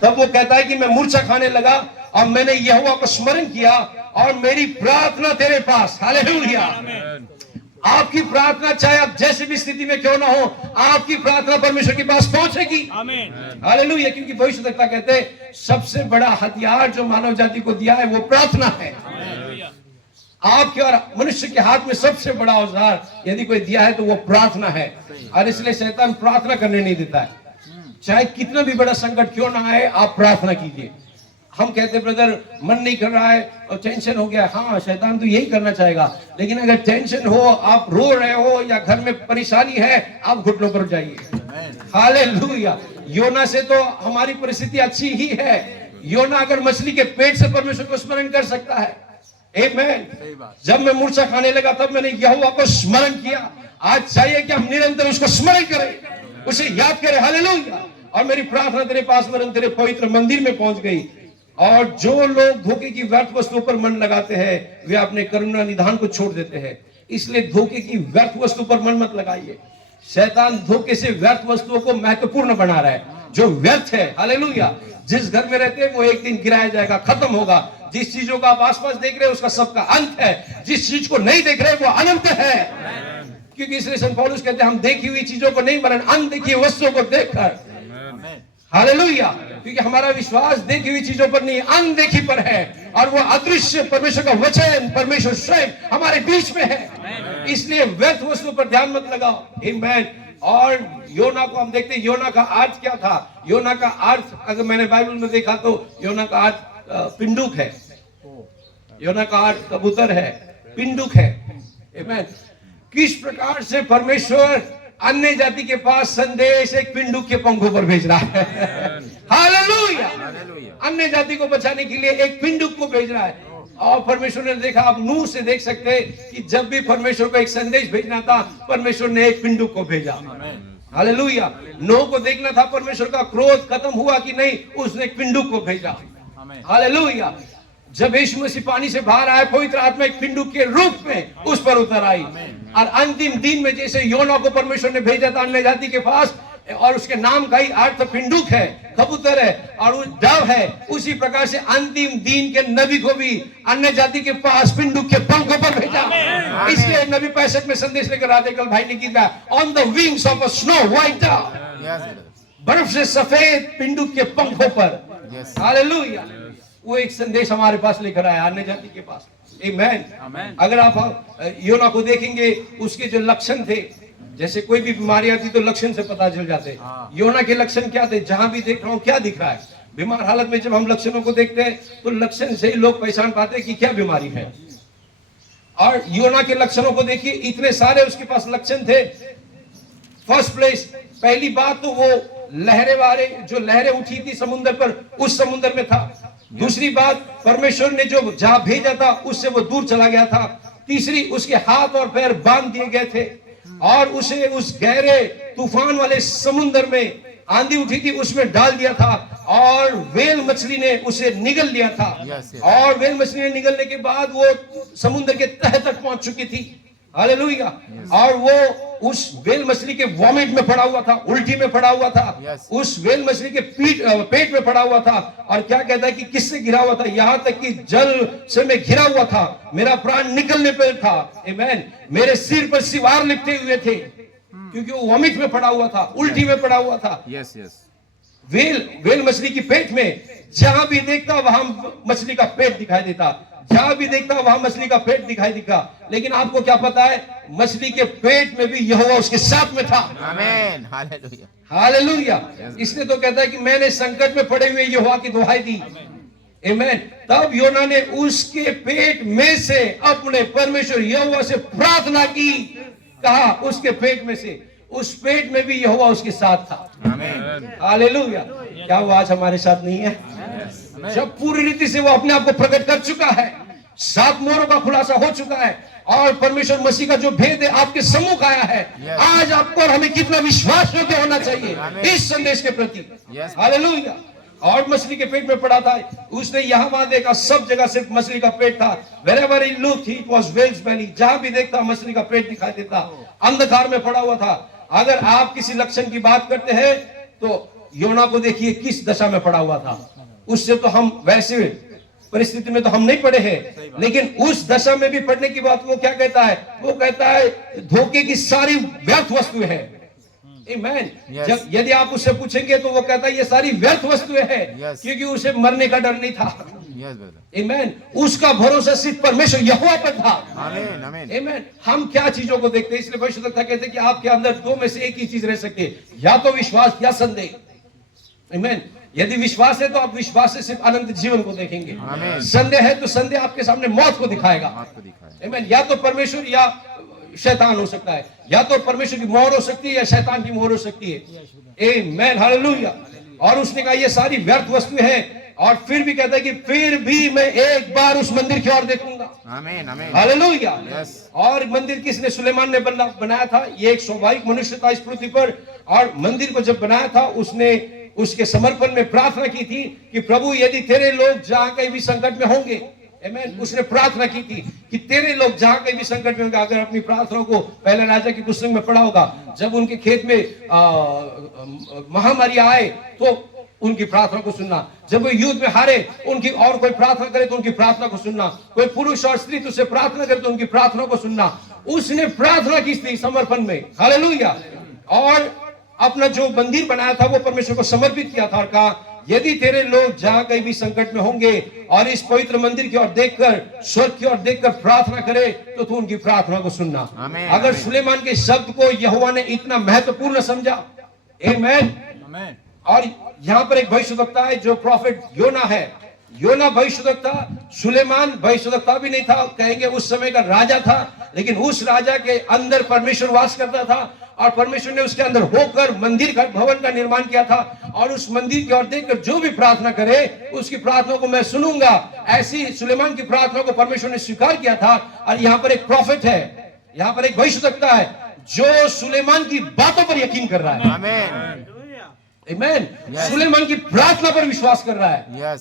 तब वो कहता है कि मैं मूर्छा खाने लगा और मैंने यहोवा को स्मरण किया और मेरी प्रार्थना तेरे पास। हालेलुया। आपकी प्रार्थना चाहे आप जैसे भी स्थिति में क्यों ना हो, आपकी प्रार्थना परमेश्वर के पास पहुंचेगी। हालेलुया। क्योंकि भविष्यद्वक्ता कहते हैं सबसे बड़ा हथियार जो मानव जाति को दिया है वो प्रार्थना है। आपके और मनुष्य के हाथ में सबसे बड़ा औजार यदि कोई दिया है तो वो प्रार्थना है। और इसलिए शैतान प्रार्थना करने नहीं देता है। चाहे कितना भी बड़ा संकट क्यों ना आए, आप प्रार्थना कीजिए। हम कहते ब्रदर मन नहीं कर रहा है और टेंशन हो गया। हाँ, शैतान तो यही करना चाहेगा, लेकिन अगर टेंशन हो, आप रो रहे हो या घर में परेशानी है, आप घुटनों पर जाइए। हालेलुया। योना से तो हमारी परिस्थिति अच्छी ही है। योना अगर मछली के पेट से परमेश्वर को स्मरण कर सकता है। आमीन। जब मैं मूर्छा खाने लगा तब मैंने यहोवा को स्मरण किया। आज चाहिए कि हम निरंतर उसको स्मरण करें, उसे याद करें। हालेलुया। और मेरी प्रार्थना तेरे पास वरन तेरे पवित्र मंदिर में पहुंच गई। और जो लोग धोखे की व्यर्थ वस्तुओं पर मन लगाते हैं वे अपने करुणा निधान को छोड़ देते हैं। इसलिए धोखे की व्यर्थ वस्तु पर मन मत लगाइए। शैतान धोखे से व्यर्थ वस्तुओं को महत्वपूर्ण बना रहा है जो व्यर्थ है। हालेलुया। जिस घर में रहते हैं वो एक दिन गिराया जाएगा, खत्म होगा। जिस चीजों का आप आसपास देख रहे हैं उसका सबका अंत है। जिस चीज को नहीं देख रहे वो अनंत है। क्योंकि इसलिए संत पौलुस कहते हैं हम देखी हुई चीजों को नहीं वरन अनदेखी वस्तुओं को देखकर। हालेलुया। क्योंकि हमारा विश्वास देखी हुई चीजों पर नहीं, अनदेखी पर है। और वो अदृश्य परमेश्वर का वचन, परमेश्वर स्वयं हमारे बीच में है। इसलिए व्यर्थ वस्तुओं पर ध्यान मत लगाओ। आमीन। और योना को हम देखते हैं, योना का अर्थ क्या था? योना का अर्थ अगर मैंने बाइबल में देखा तो योना का अर्थ पिंडुक है। योना का अर्थ कबूतर है, पिंडुक है। आमीन। किस प्रकार से परमेश्वर अन्य जाति के पास संदेश एक पिंडुक के पंखों पर भेज रहा है। हालेलुया। अन्य जाति को बचाने के लिए एक पिंडुक को भेज रहा है। और परमेश्वर ने देखा, आप नूह से देख सकते हैं कि जब भी परमेश्वर को एक संदेश भेजना था परमेश्वर ने एक पिंडुक को भेजा। हालेलुया। नूह को देखना था परमेश्वर का क्रोध खत्म हुआ कि नहीं, उसने एक पिंडुक को भेजा। हालेलुया। जब यीशु मसीह पानी से बाहर आए, पवित्र आत्मा एक पिंडुक के रूप में उस पर उतर आई। और अंतिम दिन में जैसे योना को परमेश्वर ने भेजा था अन्य जाति के पास, और उसके नाम का ही अर्थ पिंडुक है, कबूतर है और डव है, उसी प्रकार से अंतिम दिन के नबी को भी अन्य जाति के पास पिंडुक के पंखों पर भेजा। इसलिए नबी 65 में संदेश लेकर आते कल भाई ने किया, on the wings of a snow white Dove, बर्फ से सफेद पिंडुक के पंखों पर। हालेलुया। वो एक संदेश हमारे पास लेकर आया अन्य जाति के पास। आमीन। अगर आप योना को देखेंगे, उसके जो लक्षण थे, जैसे कोई भी बीमारी आती तो लक्षण से पता चल जाते। योना के लक्षण क्या थे? जहां भी देख रहा हूं क्या दिख रहा है। बीमार हालत में जब हम लक्षणों को देखते हैं तो लक्षण से ही लोग पहचान पाते हैं कि क्या बीमारी है। और योना के लक्षणों को देखिए, इतने सारे उसके पास लक्षण थे। फर्स्ट प्लेस, पहली बात तो वो लहरें वाले जो लहरें उठी थी समुद्र पर, उस समुद्र में था। दूसरी बात, परमेश्वर ने जो जहां भेजा था उससे वो दूर चला गया था। तीसरी, उसके हाथ और पैर बांध दिए गए थे और उसे उस गहरे तूफान वाले समुद्र में, आंधी उठी थी उसमें डाल दिया था और वेल मछली ने उसे निगल लिया था। और वेल मछली ने निगलने के बाद वो समुद्र के तह तक पहुंच चुकी थी। हालेलुया। और वो उस वेल मछली के वॉमिट में पड़ा हुआ था, उल्टी में पड़ा हुआ था, उस वेल मछली के पेट में पड़ा हुआ था। और क्या कहता है कि किससे घिरा हुआ था? यहां तक कि जल से मैं घिरा हुआ था, मेरा प्राण निकलने पर था। आमीन। मेरे सिर पर सिवार लिपटे हुए थे क्योंकि वो वॉमिट में पड़ा हुआ था, उल्टी में पड़ा हुआ था। वेल मछली की पेट में जहां भी देखता वहां मछली का पेट दिखाई देता, जहां भी देखता वहां मछली का पेट दिखाई दिखा। लेकिन आपको क्या पता है, मछली के पेट में भी यहोवा उसके साथ में था। आमीन। हालेलुया। हालेलुया। इसलिए तो कहता है कि मैंने संकट में पड़े हुए यहोवा की दुहाई दी। आमीन। तब योना ने उसके पेट में से अपने परमेश्वर यहोवा से प्रार्थना की। कहा उसके पेट में से, उस पेट में भी यहोवा उसके साथ था। आमीन। हालेलुया। क्या वो आज हमारे साथ नहीं है? जब पूरी रीति से वो अपने आप को प्रकट कर चुका है, 7 मोहरों का खुलासा हो चुका है और परमेश्वर मसीह का जो भेद है आपके सम्मुख आया है। आज आपको और हमें कितना विश्वास योग्य होना चाहिए इस संदेश के प्रति। हालेलुया। और मछली के पेट में पड़ा था, उसने यहां वहां देखा, सब जगह सिर्फ मछली का पेट था। Wherever he looked, it was whale's belly। जहां भी देखता मछली का पेट दिखाई देता, अंधकार में पड़ा हुआ था। अगर आप किसी लक्षण की बात करते हैं तो योना को देखिए किस दशा में पड़ा हुआ था। उससे तो हम वैसे परिस्थिति में तो हम नहीं पड़े हैं, लेकिन उस दशा में भी पढ़ने की बात वो क्या कहता है? वो कहता है धोखे की सारी व्यर्थ वस्तुएं हैं। आमीन। जब यदि आप उससे पूछेंगे तो वो कहता है ये सारी व्यर्थ वस्तुएं हैं, क्योंकि उसे मरने का डर नहीं था। आमीन। उसका भरोसा सिर्फ परमेश्वर यहोवा पर था। आमीन। हम क्या चीजों को देखते हैं, इसलिए भविष्यवक्ता कहते हैं कि आपके अंदर दो में से एक ही चीज रह सकती है, या तो विश्वास या संदेह। आमीन। यदि विश्वास है तो आप विश्वास से सिर्फ अनंत जीवन को देखेंगे। संदेह है तो संदेह आपके सामने मौत को दिखाएगा। आमीन। या तो परमेश्वर या शैतान हो सकता है, या तो परमेश्वर की मोहर हो सकती है या शैतान की मोहर हो सकती है। आमीन। हालेलुया। और उसने कहा ये सारी व्यर्थ वस्तुएं हैं, और फिर भी कहता है कि फिर भी मैं एक बार उस मंदिर की ओर देखूंगा। आमीन। आमीन। हालेलुया। और मंदिर किसने? सुलेमान ने बनाया था। ये एक स्वाभाविक मनुष्य था इस पृथ्वी पर, और मंदिर को जब बनाया था उसने उसके समर्पण में प्रार्थना की थी कि प्रभु यदि तेरे लोग जहां कहीं भी संकट में होंगे, आमीन, उसने प्रार्थना की थी कि तेरे लोग जहां कहीं भी संकट में होंगे। अगर अपनी प्रार्थना को पहले राजा की पुस्तक में पढ़ा होगा, जब उनके खेत में महामारी आए तो उनकी प्रार्थना को सुनना, जब वो युद्ध में हारे उनकी, और कोई प्रार्थना करे तो उनकी प्रार्थना को सुनना, कोई पुरुष और स्त्री तुझसे प्रार्थना करे तो उनकी प्रार्थना को सुनना। उसने प्रार्थना की थी समर्पण में। हालेलुया। और अपना जो मंदिर बनाया था वो परमेश्वर को समर्पित किया था और कहा यदि तेरे लोग जहां कहीं भी संकट में होंगे और इस पवित्र मंदिर की ओर देखकर, स्वर्ग की ओर देखकर प्रार्थना करे तो तू उनकी प्रार्थना को सुनना। अगर सुलेमान के शब्द को यहोवा ने इतना महत्वपूर्ण समझा। आमीन। और यहाँ पर एक भविष्यवक्ता है जो प्रॉफिट योना है। योना भविष्यवक्ता, सुलेमान भविष्यवक्ता भी नहीं था, कहेंगे उस समय का राजा था, लेकिन उस राजा के अंदर परमेश्वर वास करता था और परमेश्वर ने उसके अंदर होकर मंदिर का, भवन का निर्माण किया था। और उस मंदिर की ओर देखकर जो भी प्रार्थना करे उसकी प्रार्थना को मैं सुनूंगा, ऐसी सुलेमान की प्रार्थना को परमेश्वर ने स्वीकार किया था। और यहाँ पर एक प्रॉफिट है, यहाँ पर एक भविष्यवक्ता है जो सुलेमान की बातों पर यकीन कर रहा है। आमीन। सुलेमान की प्रार्थना पर विश्वास कर रहा है।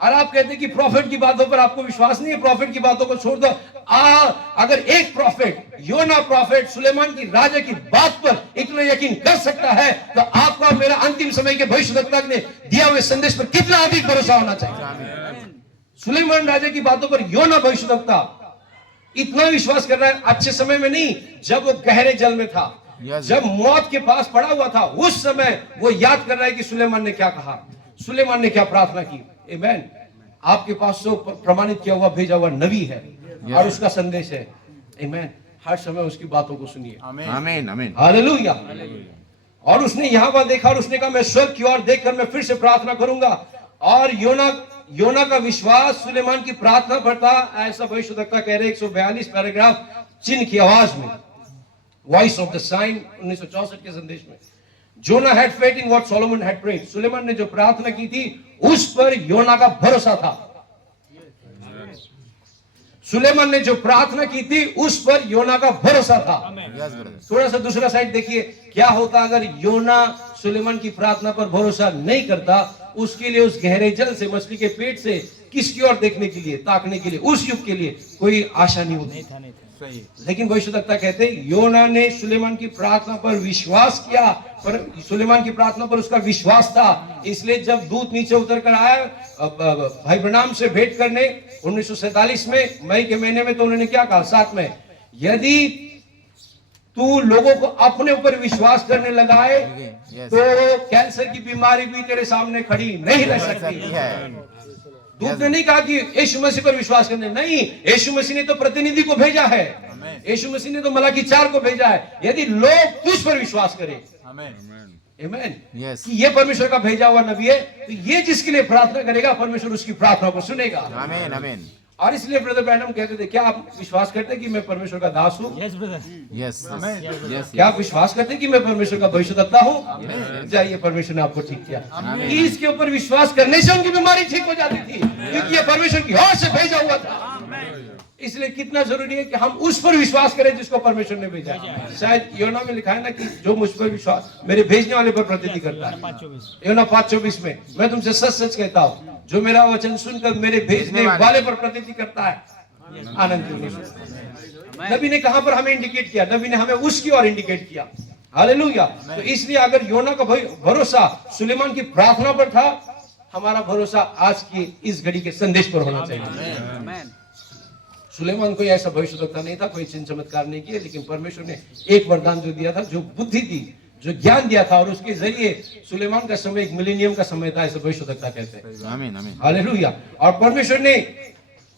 और आप कहते हैं कि प्रॉफिट की बातों पर आपको विश्वास नहीं है, प्रॉफिट की बातों को छोड़ दो। अगर एक प्रॉफिट, योना प्रॉफिट, सुलेमान की राजा की बात पर इतना यकीन कर सकता है तो आपका और मेरा अंतिम समय के भविष्यवक्ता ने दिया हुए संदेश पर कितना अधिक भरोसा होना चाहिए। सुलेमान राजा की बातों पर योना भविष्यवक्ता इतना विश्वास कर रहा है, अच्छे समय में नहीं, जब वो गहरे जल में था, जब मौत के पास पड़ा हुआ था, उस समय वो याद कर रहा है कि सुलेमान ने क्या कहा, सुलेमान ने क्या प्रार्थना की। आमीन। आपके पास तो प्रमाणित किया हुआ, भेजा हुआ नबी है और उसका संदेश है। आमीन। हर समय उसकी बातों को सुनिए। आमीन। आमीन। हालेलुया। और उसने यहाँ पर देखा और उसने कहा मैं स्वर्ग की ओर देखकर मैं फिर से प्रार्थना करूंगा। और योना का विश्वास सुलेमान की प्रार्थना पर था। ऐसा भविष्यवक्ता कह रहे 142 पैराग्राफ चिन्ह की आवाज में, वॉइस ऑफ द साइन, 1964 के संदेश में। Jonah had faith in what Solomon had prayed. सुलेमान ने जो प्रार्थना की थी उस पर योना का भरोसा था। सुलेमान ने जो प्रार्थना की थी उस पर योना का भरोसा था। थोड़ा सा दूसरा साइड देखिए, क्या होता अगर योना सुलेमान की प्रार्थना पर भरोसा नहीं करता। उसके लिए उस गहरे जल से, मछली के पेट से किसकी ओर देखने के लिए, ताकने के लिए, उस युग के लिए कोई आशा नहीं होती। लेकिन भविष्यवक्ता कहते हैं योना ने सुलेमान की प्रार्थना पर विश्वास किया, पर सुलेमान की प्रार्थना पर उसका विश्वास था। इसलिए जब दूत नीचे उतर कर आया भाई ब्रनाम से भेंट करने 1947 में मई के महीने में, तो उन्होंने क्या कहा 7 में, यदि तू लोगों को अपने ऊपर विश्वास करने लगा है तो कैंसर की बीमारी भी तेरे सामने खड़ी नहीं रह सकती। दूत ने नहीं कहा कि यीशु मसीह पर विश्वास करने, नहीं, यीशु मसीह ने तो प्रतिनिधि को भेजा है, यीशु मसीह ने तो मलाकी 4 को भेजा है। यदि लोग तुझ पर विश्वास करें, आमीन, कि ये परमेश्वर का भेजा हुआ नबी है, तो ये जिसके लिए प्रार्थना करेगा परमेश्वर उसकी प्रार्थना को सुनेगा। आमीन। आमीन। और इसलिए ब्रदर ब्रैनम कहते थे, क्या आप विश्वास करते हैं कि मैं परमेश्वर का दास हूँ? Yes brother, yes. क्या आप विश्वास करते हैं कि मैं परमेश्वर का भविष्यवक्ता हूँ? जाइए, परमेश्वर ने आपको ठीक किया। इसके ऊपर विश्वास करने से उनकी बीमारी ठीक हो जाती थी, क्योंकि ये परमेश्वर की ओर से भेजा हुआ था। इसलिए कितना जरूरी है कि हम उस पर विश्वास करें जिसको परमेश्वर ने भेजा। शायद योना में लिखा है ना कि जो मुझ पर विश्वास मेरे भेजने वाले पर प्रतिति करता है। योना 5:24 में, मैं तुमसे सच सच कहता हूँ जो मेरा वचन सुनकर मेरे भेजने वाले पर प्रतिति करता है, आनंद। नबी ने कहां पर हमें इंडिकेट किया? नबी ने हमें उसकी ओर इंडिकेट किया। हालेलुया। तो इसलिए अगर योना का भरोसा सुलेमान की प्रार्थना पर था, हमारा भरोसा आज की इस घड़ी के संदेश पर होना चाहिए। सुलेमान कोई ऐसा भविष्यवक्ता नहीं था, कोई चिन्ह चमत्कार नहीं किया, लेकिन परमेश्वर ने एक वरदान जो दिया था, जो बुद्धि दी, जो ज्ञान दिया था, और उसके जरिए सुलेमान का समय एक मिलेनियम का समय था, ऐसे भविष्यवक्ता कहते हैं। आमीन आमीन हालेलुया। और परमेश्वर ने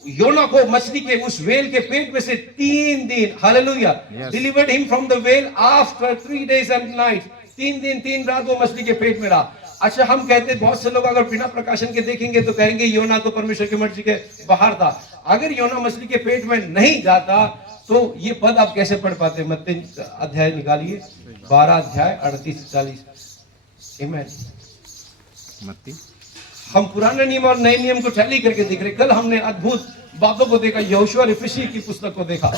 योना को मछली के उस वेल के पेट में से 3 दिन, hallelujah, delivered him from the well after 3 days and nights। 3 दिन 3 रात वो मछली के पेट में रहा। अच्छा, हम कहते हैं, बहुत से लोग अगर बिना प्रकाशन के देखेंगे तो कहेंगे योना तो परमेश्वर की मर्जी के बाहर था। अगर योना मछली के पेट में नहीं जाता तो ये पद आप कैसे पढ़ पाते? मत्ती अध्याय निकालिए, 12 अध्याय 38-40। आमीन। मत्ती, हम पुराने नियम और नए नियम को टैली करके देख रहे। कल हमने अद्भुत बातों को देखा, यहोशू और इफिसी की पुस्तक को देखा।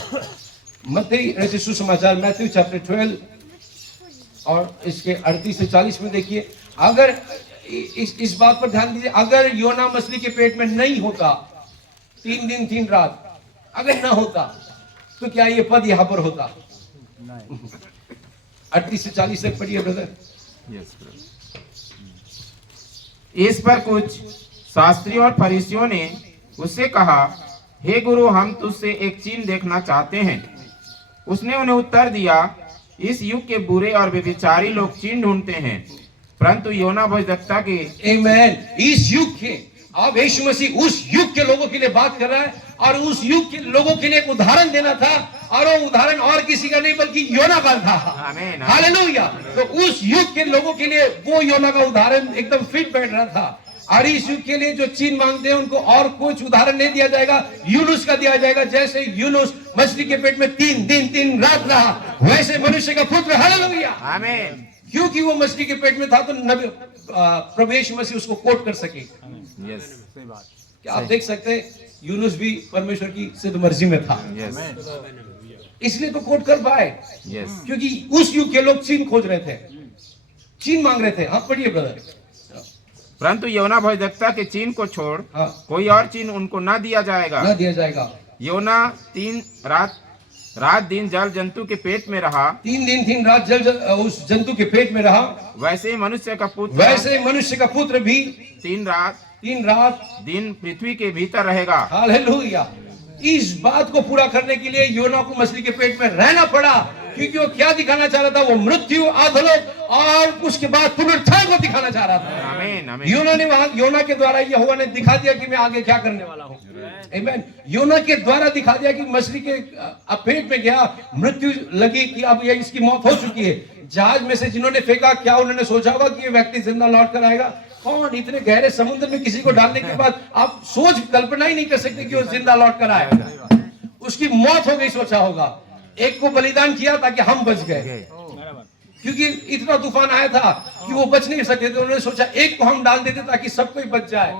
मत्ती सुसमाचार मैथ्यू चैप्टर 12 और इसके 38 से 40 में देखिए। अगर इस बात पर ध्यान दीजिए, अगर योना मछली के पेट में नहीं होता 3 दिन 3 रात, अगर ना होता तो क्या ये पद यहां पर होता? 38 से 40 तक पढ़िए ब्रदर। इस पर कुछ शास्त्रियों और फरीसियों ने उससे कहा, हे गुरु, हम तुझसे एक चिन्ह देखना चाहते हैं। उसने उन्हें उत्तर दिया, इस युग के बुरे और व्यभिचारी लोग चिन्ह ढूंढते हैं, परंतु योना भविष्यद्वक्ता के। आमीन। इस युग के, अब यीशु मसीह उस युग के लोगों के लिए बात कर रहा है, और उस युग के लोगों के लिए एक उदाहरण देना था, और वो उदाहरण और किसी का नहीं बल्कि योना का था। आमीन। हालेलुया। तो उस युग के लोगों के लिए वो योना का उदाहरण एकदम फिट बैठ रहा था। और इस युग के लिए जो चिन्ह मांगते हैं उनको और कुछ उदाहरण नहीं दिया जाएगा, यूनुस का दिया जाएगा। जैसे यूनुस मछली के पेट में 3 दिन 3 रात रहा, वैसे मनुष्य का पुत्र, हालेलुया आमीन, क्योंकि वो मछली के पेट में था तो नबी प्रभु यीशु मसीह उसको कोट कर सके। क्या आप देख सकते हैं, यूनुस भी परमेश्वर की सिद्ध मर्जी में था, इसलिए तो कोट कर पाए, क्योंकि उस युग के लोग चिन्ह खोज रहे थे, चिन्ह मांग रहे थे। आप पढ़िए ब्रदर। परंतु योना भविष्यद्वक्ता के चिन्ह को छोड़ कोई और चिन्ह उनको न दिया जाएगा। योना 3 रात दिन जल जंतु के पेट में रहा। 3 दिन 3 रात जल उस जंतु के पेट में रहा। वैसे ही मनुष्य का पुत्र भी 3 रात दिन पृथ्वी के भीतर रहेगा। हालेलुया। इस बात को पूरा करने के लिए योना को मछली के पेट में रहना पड़ा, क्योंकि वो क्या दिखाना चाह रहा था? वो मृत्यु, अधोलोक और उसके बाद पुनरुत्थान को दिखाना चाह रहा था। आमीन, आमीन। योना के द्वारा यहोवा ने दिखा दिया कि मैं आगे क्या करने वाला हूँ। आमीन। योना के द्वारा दिखा दिया कि मछली के पेट में गया, मृत्यु लगी कि अब ये इसकी मौत हो चुकी है। जहाज में से जिन्होंने फेंका, क्या उन्होंने सोचा होगा कि ये व्यक्ति जिंदा लौट कर आएगा? कौन? इतने गहरे समुद्र में किसी को डालने के बाद आप कल्पना ही नहीं कर सकते कि वो जिंदा लौट कर आएगा। उसकी मौत हो गई, सोचा होगा। एक को बलिदान किया ताकि हम बच गए, क्योंकि इतना तूफान आया था कि वो बच नहीं सकते थे। उन्होंने सोचा एक को हम डाल देते ताकि सब कोई बच जाए।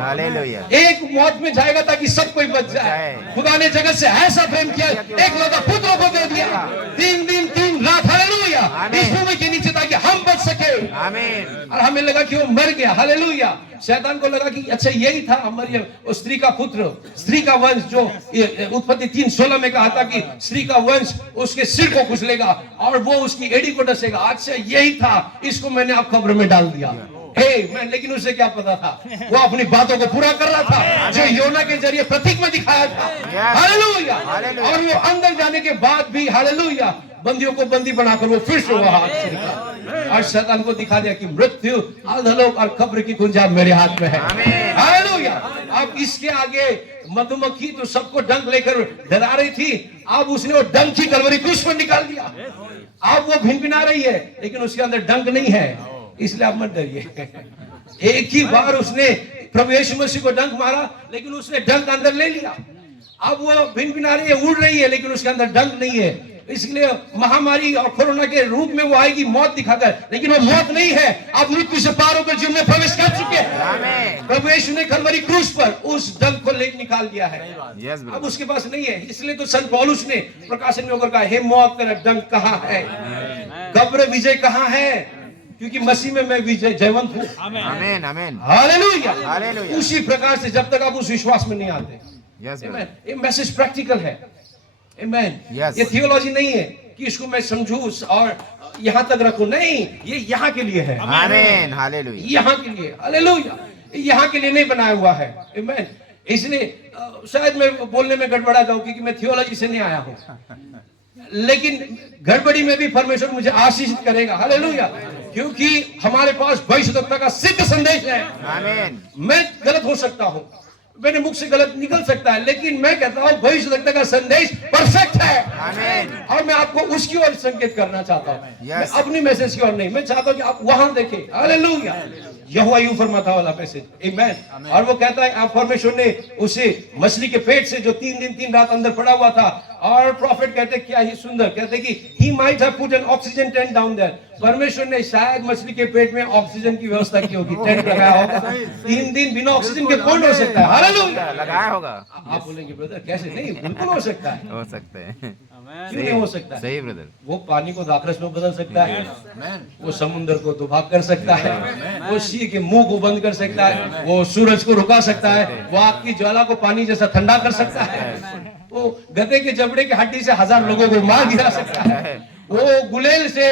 हालेलुया। एक मौत में जाएगा ताकि सब कोई बच जाए। खुदा ने जगत से ऐसा प्रेम किया, एक लौता पुत्र को दे दिया। 3 दिन 3 रात, हालेलुया, इस भूमि के नीचे ताकि हम बच सके। आमीन। और हमें लगा कि वो मर गया, हालेलुया। शैतान को लगा कि अच्छा यही था मरियम, उस स्त्री का पुत्र, स्त्री का वंश, जो उत्पत्ति 3:16 में कहा था कि स्त्री का वंश उसके सिर को कुचलेगा और वो उसकी एड़ी को डसेगा। अच्छा यही था, इसको मैंने अब कब्र में डाल दिया। लेकिन उसे क्या पता था? वो अपनी बातों को पूरा कर रहा था जो योना के जरिए प्रतीक में दिखाया था। हालेलुया। और वो अंदर जाने के बाद भी, हालेलुया, बंदियों को बंदी बनाकर वो फिर से वहां और शैतान को दिखा दिया कि मृत्यु, अधोलोक और कब्र की गुंजाइश मेरे हाथ में है। हालेलुया। अब इसके आगे मधुमक्खी तो सबको डंक लेकर डरा रही थी, अब उसने वो डंक ही कलवरी क्रूस पर निकाल दिया। अब वो भिनभिना रही है, लेकिन उसके अंदर डंक नहीं है, इसलिए आप मत डरिए। एक ही बार उसने प्रभु यीशु मसीह को डंक मारा, लेकिन उसने डंक अंदर ले लिया। अब वो भिनभिना रही है, उड़ रही है, लेकिन उसके अंदर डंक नहीं है। इसलिए महामारी और कोरोना के रूप में वो आएगी मौत दिखाकर, लेकिन वो मौत नहीं है। अब मृत्यु से पार होकर जीवन में प्रवेश कर चुके हैं। प्रभु यीशु ने कलवरी क्रूस पर उस डंक को ले निकाल दिया है। अब उसके पास नहीं है। इसलिए तो संत पौलुस ने प्रकाशन में होकर कहा, हे मौत तेरा डंक कहाँ है? कब्र विजय कहाँ है? क्योंकि मसीह में मैं विजय जयवंत हूँ। आमीन, आमीन, हालेलुया। हालेलुया। उसी प्रकार से जब तक आप उस विश्वास में नहीं आते, ये मैसेज प्रैक्टिकल है। Amen. Yes. ये थियोलॉजी नहीं है कि इसको मैं समझूं और यहाँ तक रखूं, नहीं, ये यहाँ के लिए है, आमीन, हालेलुया, यहाँ के लिए, हालेलुया, यहाँ के लिए नहीं बनाया हुआ है, आमीन। इसलिए शायद मैं बोलने में गड़बड़ा जाऊं क्योंकि मैं थियोलॉजी से नहीं आया हूं, लेकिन गड़बड़ी में भी परमेश्वर मुझे आशीषित करेगा, हालेलुया, क्योंकि हमारे पास भविष्यवक्ता का सिद्ध संदेश है, आमीन। मैं गलत हो सकता हूं, मेरे मुख से गलत निकल सकता है, लेकिन मैं कहता हूं भविष्यवक्ता का संदेश परफेक्ट है, आमीन। और मैं आपको उसकी ओर संकेत करना चाहता हूं, Yes. मैं अपनी मैसेज की ओर नहीं, मैं चाहता हूं कि आप वहां देखें, हालेलुया, यहोवा यूं फरमाता वाला मैसेज, आमीन। और वो कहता है आप परमेश्वर ने उसे मछली के पेट से जो 3 दिन 3 रात अंदर पड़ा हुआ था, और प्रॉफिट कहते क्या ही सुंदर, कहते कि he might have put an oxygen tent down there, परमेश्वर ने शायद मछली के पेट में ऑक्सीजन की व्यवस्था की होगी, टेंट लगाया होगा, 3 दिन बिना ऑक्सीजन के कौन हो सकता है, हालेलुया, लगाया होगा। आप बोलेंगे ब्रदर कैसे, नहीं, बिल्कुल हो सकता है, हो सकते हैं, क्यों नहीं हो सकता है? सही ब्रदर। वो पानी को दाखरस में बदल सकता है, वो समुद्र को दुभाग कर सकता है, वो सी के मुंह को बंद कर सकता है, वो सूरज को रुका सकता है, वो आग की ज्वाला को पानी जैसा ठंडा कर सकता है, वो गधे के जबड़े की हड्डी से 1000 लोगों को मार गिरा सकता है, वो गुलेल से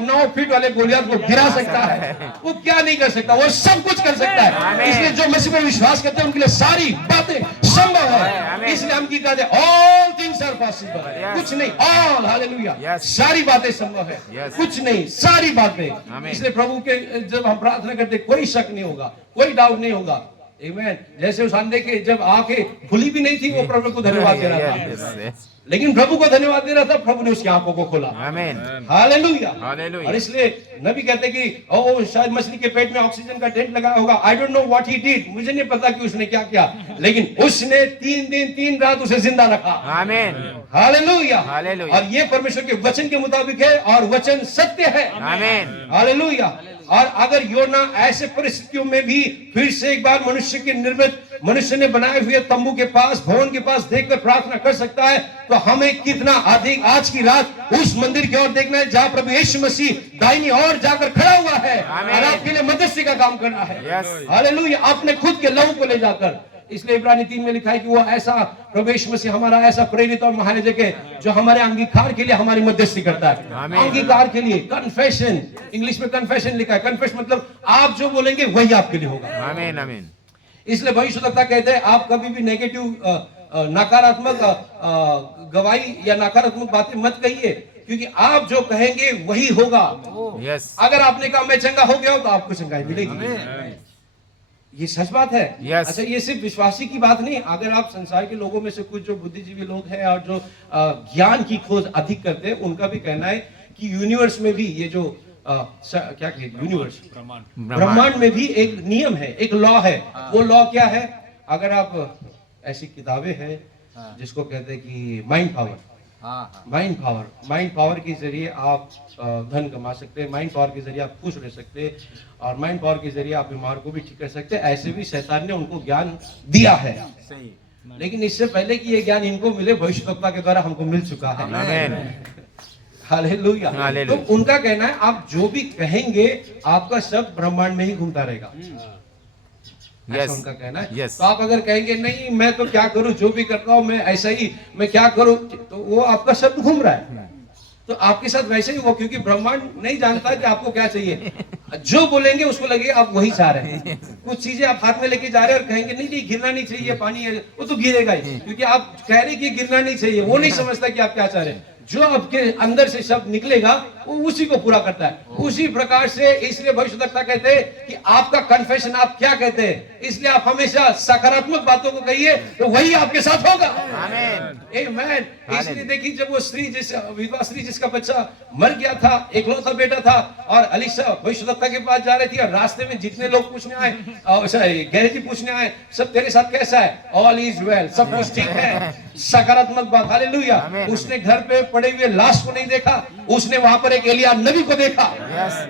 9 फीट वाले गोलियत को गिरा सकता है, वो क्या नहीं कर सकता, वो सब कुछ कर सकता है। इसलिए जो मसीह पर विश्वास करते हैं उनके लिए सारी बातें संभव है, इसलिए हम की कहते हैं ऑल थिंग्स आर पॉसिबल, कुछ नहीं, ऑल, हालेलुया, सारी बातें संभव है, कुछ नहीं, सारी बातें। इसलिए प्रभु के जब हम प्रार्थना करते हैं कोई शक नहीं होगा, कोई डाउट नहीं होगा, आमीन। जैसे उस अंधे के जब आंखें खुली भी नहीं थी, वो प्रभु को धन्यवाद दे रहा था, लेकिन प्रभु को धन्यवाद दे रहा था, प्रभु ने उसकी आंखों को खोला, आमीन, हालेलुया, हालेलुया। और इसलिए नबी कहते कि ओ शायद मछली के पेट में ऑक्सीजन का टेंट लगाया होगा, I don't know what he did, मुझे नहीं पता कि उसने क्या किया, लेकिन उसने 3 दिन 3 रात उसे जिंदा रखा, आमीन, हालेलुया, हालेलुया। और ये परमेश्वर के वचन के मुताबिक है, और वचन सत्य है, आमीन, हालेलुया। और अगर योना ऐसे परिस्थितियों में भी फिर से एक बार मनुष्य के निर्मित, मनुष्य ने बनाए हुए तंबू के पास, भवन के पास देखकर प्रार्थना कर सकता है, तो हमें कितना अधिक आज की रात उस मंदिर की ओर देखना है जहां प्रभु यीशु मसीह दाहिनी ओर जाकर खड़ा हुआ है, और आपके लिए मध्यस्थी का काम करना है, हालेलुया, अपने खुद के लहू को ले जाकर। इसलिए इब्रानी 3 में लिखा है कि वो ऐसा प्रभु यीशु मसीह हमारा ऐसा प्रेरित और महायाजक है जो हमारे अंगीकार के लिए हमारी मध्यस्थी करता है, अंगीकार के लिए, कन्फेशन, इंग्लिश में कन्फेशन लिखा है, कन्फेस मतलब आप जो बोलेंगे वही आपके लिए होगा, आमीन, आमीन। इसलिए भविष्यवक्ता कहते हैं आप कभी भी नेगेटिव नकारात्मक गवाही या नकारात्मक बातें मत कहिए, क्योंकि आप जो कहेंगे वही होगा। यस, अगर आपने कहा मैं चंगा हो गया हूं तो आपको चंगाई मिलेगी, ये सच बात है। Yes. अच्छा, ये सिर्फ विश्वासी की बात नहीं, अगर आप संसार के लोगों में से कुछ जो बुद्धिजीवी लोग हैं और जो ज्ञान की खोज अधिक करते हैं, उनका भी कहना है कि यूनिवर्स में भी ये जो क्या कहते हैं, यूनिवर्स, ब्रह्मांड में भी एक नियम है, एक लॉ है, वो लॉ क्या है, अगर आप ऐसी किताबें हैं जिसको कहते हैं कि माइंड पावर, माइंड पावर के जरिए आप धन कमा सकते हैं, माइंड पावर के जरिए आप खुश रह सकते हैं, और माइंड पावर के जरिए आप बीमार को भी ठीक कर सकते हैं, ऐसे भी शैतान ने उनको ज्ञान दिया है, लेकिन इससे पहले कि ये ज्ञान इनको मिले भविष्यवक्ता के द्वारा हमको मिल चुका है, हालेलुया। तो उनका कहना है आप जो भी कहेंगे आपका शब्द ब्रह्मांड में ही घूमता रहेगा, ऐसा उनका कहना है। तो आप अगर कहेंगे नहीं मैं तो क्या करूं, जो भी कर रहा हूं मैं ऐसा ही, मैं क्या करूं, तो वो आपका शब्द घूम रहा है, तो आपके साथ वैसे ही हो, क्योंकि ब्रह्मांड नहीं जानता कि आपको क्या चाहिए, जो बोलेंगे उसको लगेगा आप वही चाह रहे हैं। कुछ चीजें आप हाथ में लेके जा रहे हैं और कहेंगे नहीं नहीं गिरना नहीं चाहिए, पानी है, वो तो गिरेगा ही, क्योंकि आप कह रहे कि गिरना नहीं चाहिए, वो नहीं समझता कि आप क्या चाह रहे हैं, जो आपके अंदर से शब्द निकलेगा वो उसी को पूरा करता है, उसी प्रकार से। इसलिए भविष्यवक्ता कहते हैं कि आपका कन्फेशन आप क्या कहते हैं, इसलिए आप हमेशा सकारात्मक बातों को कहिए तो वही आपके साथ होगा, आमीन। इसलिए देखिए जब वो स्त्री, जिस विधवा स्त्री जिसका बच्चा मर गया था, एकलौता बेटा था, और अलीशा भविष्यवक्ता के पास जा रही थी, और रास्ते में जितने लोग पूछने आए, गहरी जी पूछने आए, सब तेरे साथ कैसा है, ऑल इज वेल, सब कुछ ठीक है, सकारात्मक बात, हालेलुया। उसने घर पे पड़े हुए लाश को नहीं देखा, उसने वहां पर एक एलिया नबी को देखा,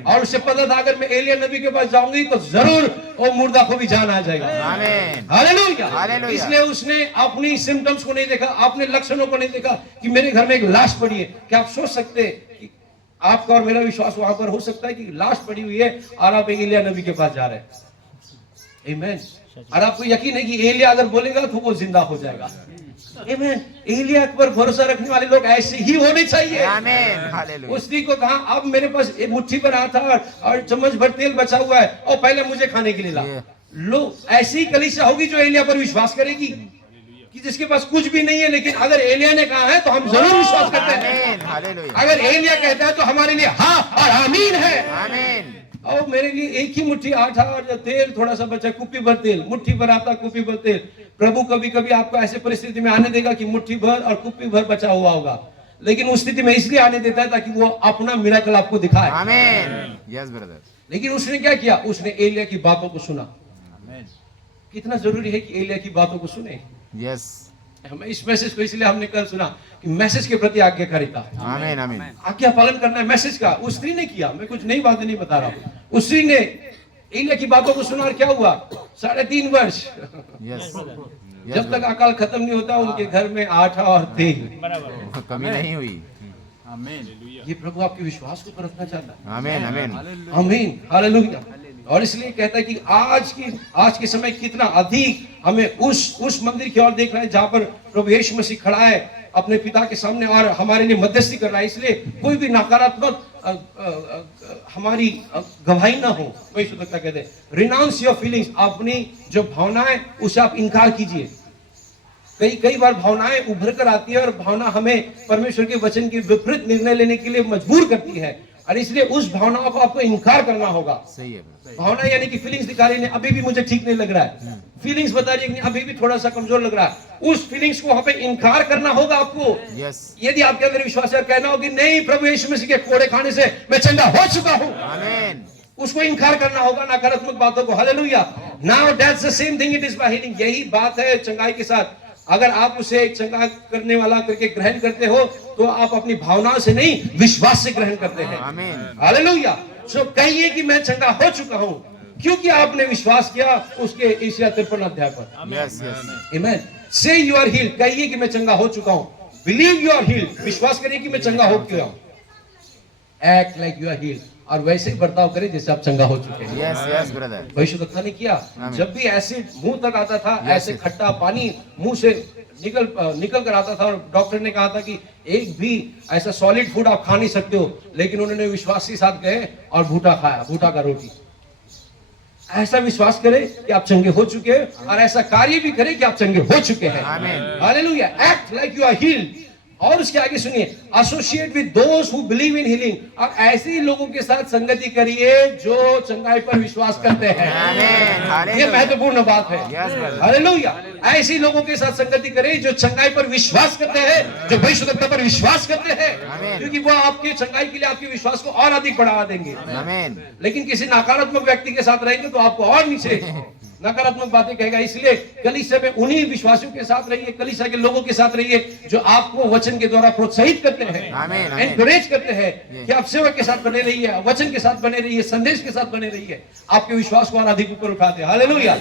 और उसे पता था अगर मैं एलिया नबी के पास जाऊंगी तो जरूर वो मुर्दा को भी जान आ जाएगा, हालेलुया। इसलिए उसने अपनी सिम्टम्स को नहीं देखा, अपने लक्षणों को नहीं देखा कि मेरे घर में एक लाश पड़ी है। क्या आप सोच सकते हैं कि आपका और मेरा विश्वास वहां पर हो सकता है कि लाश पड़ी हुई है और आप एक एलिया नबी के पास जा रहे हैं, आमीन। और आपको यकीन है कि एलिया अगर बोलेगा तो वो जिंदा हो जाएगा, आमीन। एलिया पर भरोसा रखने वाले लोग ऐसे ही होने चाहिए। आमीन, हालेलुया। उस स्त्री को कहा अब मेरे पास एक मुट्ठी भर आटा और चम्मच भर तेल बचा हुआ है और पहले मुझे खाने के लिए ला। लो ऐसी कलीसिया होगी जो एलिया पर विश्वास करेगी, कि जिसके पास कुछ भी नहीं है, लेकिन अगर एलिया ने कहा है तो हम जरूर विश्वास करते हैं। आमीन, हालेलुया। अगर एलिया कहता है तो हमारे लिए हाँ और आमीन है। आमीन, और मेरे लिए एक ही मुट्ठी आटा और तेल थोड़ा सा बचा, कुप्पी भर तेल, मुट्ठी भर आटा कुप्पी भर तेल। प्रभु कभी कभी आपको ऐसे परिस्थिति में आने देगा कि मुट्ठी भर और कुप्पी भर बचा हुआ होगा, लेकिन उस स्थिति में इसलिए आने देता है ताकि वो अपना मिराकल आपको दिखाए। आमीन, यस ब्रदर। लेकिन उसने क्या किया, उसने एलिया की बातों को सुना। कितना जरूरी है कि एलिया की बातों को सुने। यस, हमें इस मैसेज को इसलिए हमने कल सुना कि मैसेज के प्रति आज्ञाकारिता, आमीन, आमीन, आज्ञा पालन करना है मैसेज का। उस स्त्री ने किया, मैं कुछ नई बातें नहीं बता रहा हूं। उस स्त्री ने एलिया की बातों को सुना और क्या हुआ, 3.5 वर्ष यस, जब तक अकाल खत्म नहीं होता उनके घर में आटा और तेल कमी नहीं हुई। ये प्रभु आपके विश्वास को परखना चाहता है। आमीन, आमीन, आमीन, हालेलुया। और इसलिए कहता है कि आज के समय कितना अधिक हमें उस मंदिर की ओर देखना है जहां पर प्रभु यीशु मसीह खड़ा है अपने पिता के सामने और हमारे लिए मध्यस्थी कर रहा है। इसलिए कोई भी नकारात्मक हमारी गवाही ना हो। कोई शुद्धता कहते हैं रिनाउंस योर फीलिंग्स, अपनी जो भावनाएं उसे आप इनकार कीजिए। कई बार भावनाएं उभर कर आती है और भावना हमें परमेश्वर के वचन के विपरीत निर्णय लेने के लिए मजबूर करती है, और इसलिए उस भावनाओं को आपको इनकार करना होगा। सही है। भावना यानी कि फीलिंग्स दिखा रही है अभी भी मुझे ठीक नहीं लग रहा है, फीलिंग्स बता रही है अभी भी थोड़ा सा कमजोर लग रहा है, उस फीलिंग्स को वहां पे इनकार करना होगा आपको। यस, यदि आपके अंदर विश्वास है, कहना होगा नहीं प्रभु यीशु मसीह के कोड़े खाने से मैं चंगा हो चुका हूं, आमीन, उसको इनकार करना होगा नकारात्मक बातों को। Hallelujah. Now that's the same thing it is by healing. यही बात है चंगाई के साथ। अगर आप उसे चंगा करने वाला करके ग्रहण करते हो तो आप अपनी भावनाओं से नहीं विश्वास से ग्रहण करते हैं। आमीन, हालेलुया। सो कहिए कि मैं चंगा हो चुका हूं क्योंकि आपने विश्वास किया उसके यशायाह 53 अध्याय पर। यस, यस, आमेन। से यू आर हील्ड, कहिए कि मैं चंगा हो चुका हूं। बिलीव यू आर हील्ड, विश्वास करिए कि मैं चंगा हो गया हूं। Act like you are healed, और वैसे ही बर्ताव करें जैसे आप चंगा हो चुके हैं। Yes, yes brother. भविष्यवक्ता ने किया, जब भी एसिड मुंह तक आता था, ऐसे खट्टा पानी मुंह से निकल कर आता था और डॉक्टर ने कहा था कि एक भी ऐसा सॉलिड फूड आप खा नहीं सकते हो, लेकिन उन्होंने विश्वास के साथ गए और भूटा खाया, भूटा का रोटी। ऐसा विश्वास करें कि आप चंगे हो चुके हैं और ऐसा कार्य भी करें कि आप चंगे हो चुके हैं। आमीन, हालेलुया। Act like you are healed. और उसके आगे सुनिए, associate with those who believe in healing, और ऐसे ही लोगों के साथ संगति करिए जो चंगाई पर विश्वास करते हैं। आमीन, हालेलुया। ये महत्वपूर्ण बात है। Yes brother. हालेलुया। ऐसे लोगों के साथ संगति करें जो चंगाई पर विश्वास करते हैं, जो भविष्यवक्ता पर विश्वास करते हैं, आमीन। क्योंकि वो आपके चंगाई के लिए आपके विश्वास को और अधिक बढ़ा देंगे। आमीन, लेकिन किसी नकारात्मक व्यक्ति के साथ रहेंगे तो आपको और नीचे नकारात्मक बातें कहेगा। इसलिए कलीसिया में उन्हीं विश्वासियों के साथ रहिए, कलीसिया के लोगों के साथ रहिए जो आपको वचन के द्वारा प्रोत्साहित करते हैं, आमीन, आमीन। एनकरेज करते हैं कि आप सेवा के साथ बने रहिए, वचन के साथ बने रहिए, संदेश के साथ बने रहिए, आपके विश्वास को और अधिक ऊपर उठाते हैं। हालेलुया।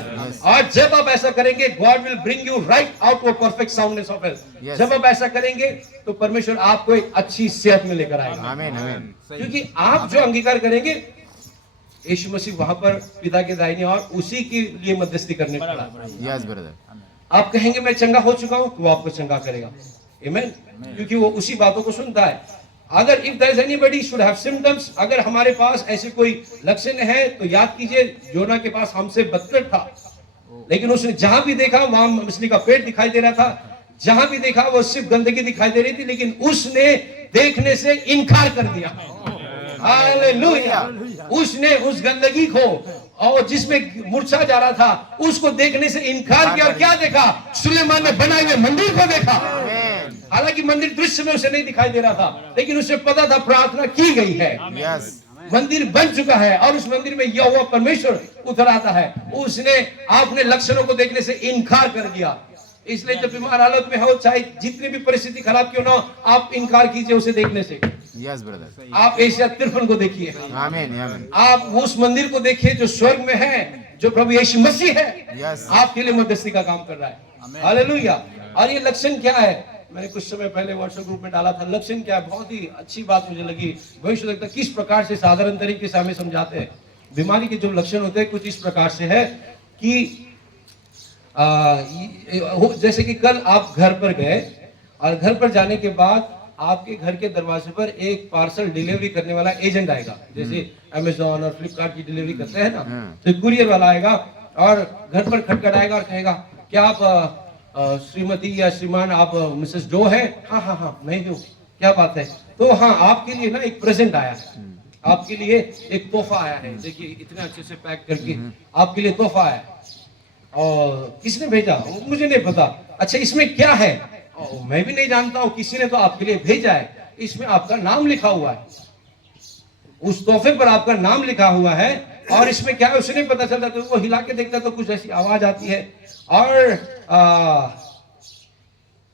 और जब आप ऐसा करेंगे, God will bring you right out to perfect soundness of health. जब आप ऐसा करेंगे तो परमेश्वर आपको एक अच्छी सेहत में लेकर आएगा। आमीन, आमीन, क्योंकि आप जो अंगीकार करेंगे, यीशु मसीह वहां पर पिता के दाहिने और उसी के लिए मध्यस्थी करने पड़ा। Yes brother. आप कहेंगे मैं चंगा हो चुका हूं, तो वो आपको चंगा करेगा। आमीन। क्योंकि वो उसी बातों को सुनता है। अगर if there is anybody should have symptoms, अगर हमारे पास ऐसे कोई लक्षण है तो याद कीजिए योना के पास हमसे बदतर था, लेकिन उसने जहां भी देखा वहां मछली का पेट दिखाई दे रहा था, जहां भी देखा वो सिर्फ गंदगी दिखाई दे रही थी, लेकिन उसने देखने से इनकार कर दिया। हालेलुया। उसने उस गंदगी को और जिसमें मूर्छा जा रहा था उसको देखने से इनकार किया। और क्या देखा? सुलेमान ने बनाए हुए मंदिर को देखा। हालांकि मंदिर दृश्य में उसे नहीं दिखाई दे रहा था, लेकिन उसे पता था प्रार्थना की गई है, यस, मंदिर बन चुका है और उस मंदिर में यहोवा परमेश्वर उतर आता है। उसने अपने लक्षणों को देखने से इनकार कर दिया। इसलिए जब बीमार हालत में हो, चाहे जितनी भी परिस्थिति खराब क्यों ना हो, आप इनकार कीजिए उसे देखने से। Yes brother. आप यशायाह 53 को देखिए, आमीन, आमीन, आप उस मंदिर को देखिए जो स्वर्ग में है, जो प्रभु यीशु मसीह है, यस, आपके लिए मध्यस्थी का काम कर रहा है। हालेलुया। और ये लक्षण क्या है? मैंने कुछ समय पहले व्हाट्सएप ग्रुप में डाला था। लक्षण क्या है? बहुत ही अच्छी बात मुझे लगी। भविष्य किस प्रकार से साधारण तरीके से हमें समझाते हैं। बीमारी के जो लक्षण होते हैं कुछ इस प्रकार से है कि जैसे कि कल आप घर पर गए और घर पर जाने के बाद आपके घर के दरवाजे पर एक पार्सल डिलीवरी करने वाला एजेंट आएगा, जैसे अमेजोन और फ्लिपकार्ट की डिलीवरी करते हैं ना, तो कुरियर वाला आएगा और घर पर खटखटाएगा और कहेगा क्या आप श्रीमती या श्रीमान आप मिसेस जो है? हाँ हाँ हाँ मैं हूँ। क्या बात है? तो हाँ आपके लिए ना एक प्रेजेंट आया है, आपके लिए एक तोहफा आया है, देखिए इतने अच्छे से पैक करके आपके लिए तोहफा आया है। और किसने भेजा? मुझे नहीं पता। अच्छा इसमें क्या है? मैं भी नहीं जानता हूँ, किसी ने तो आपके लिए भेजा है, इसमें आपका नाम लिखा हुआ है, उस तोहफे पर आपका नाम लिखा हुआ है और इसमें क्या है उसे नहीं पता चलता, तो वो हिला के देखता तो कुछ ऐसी आवाज आती है और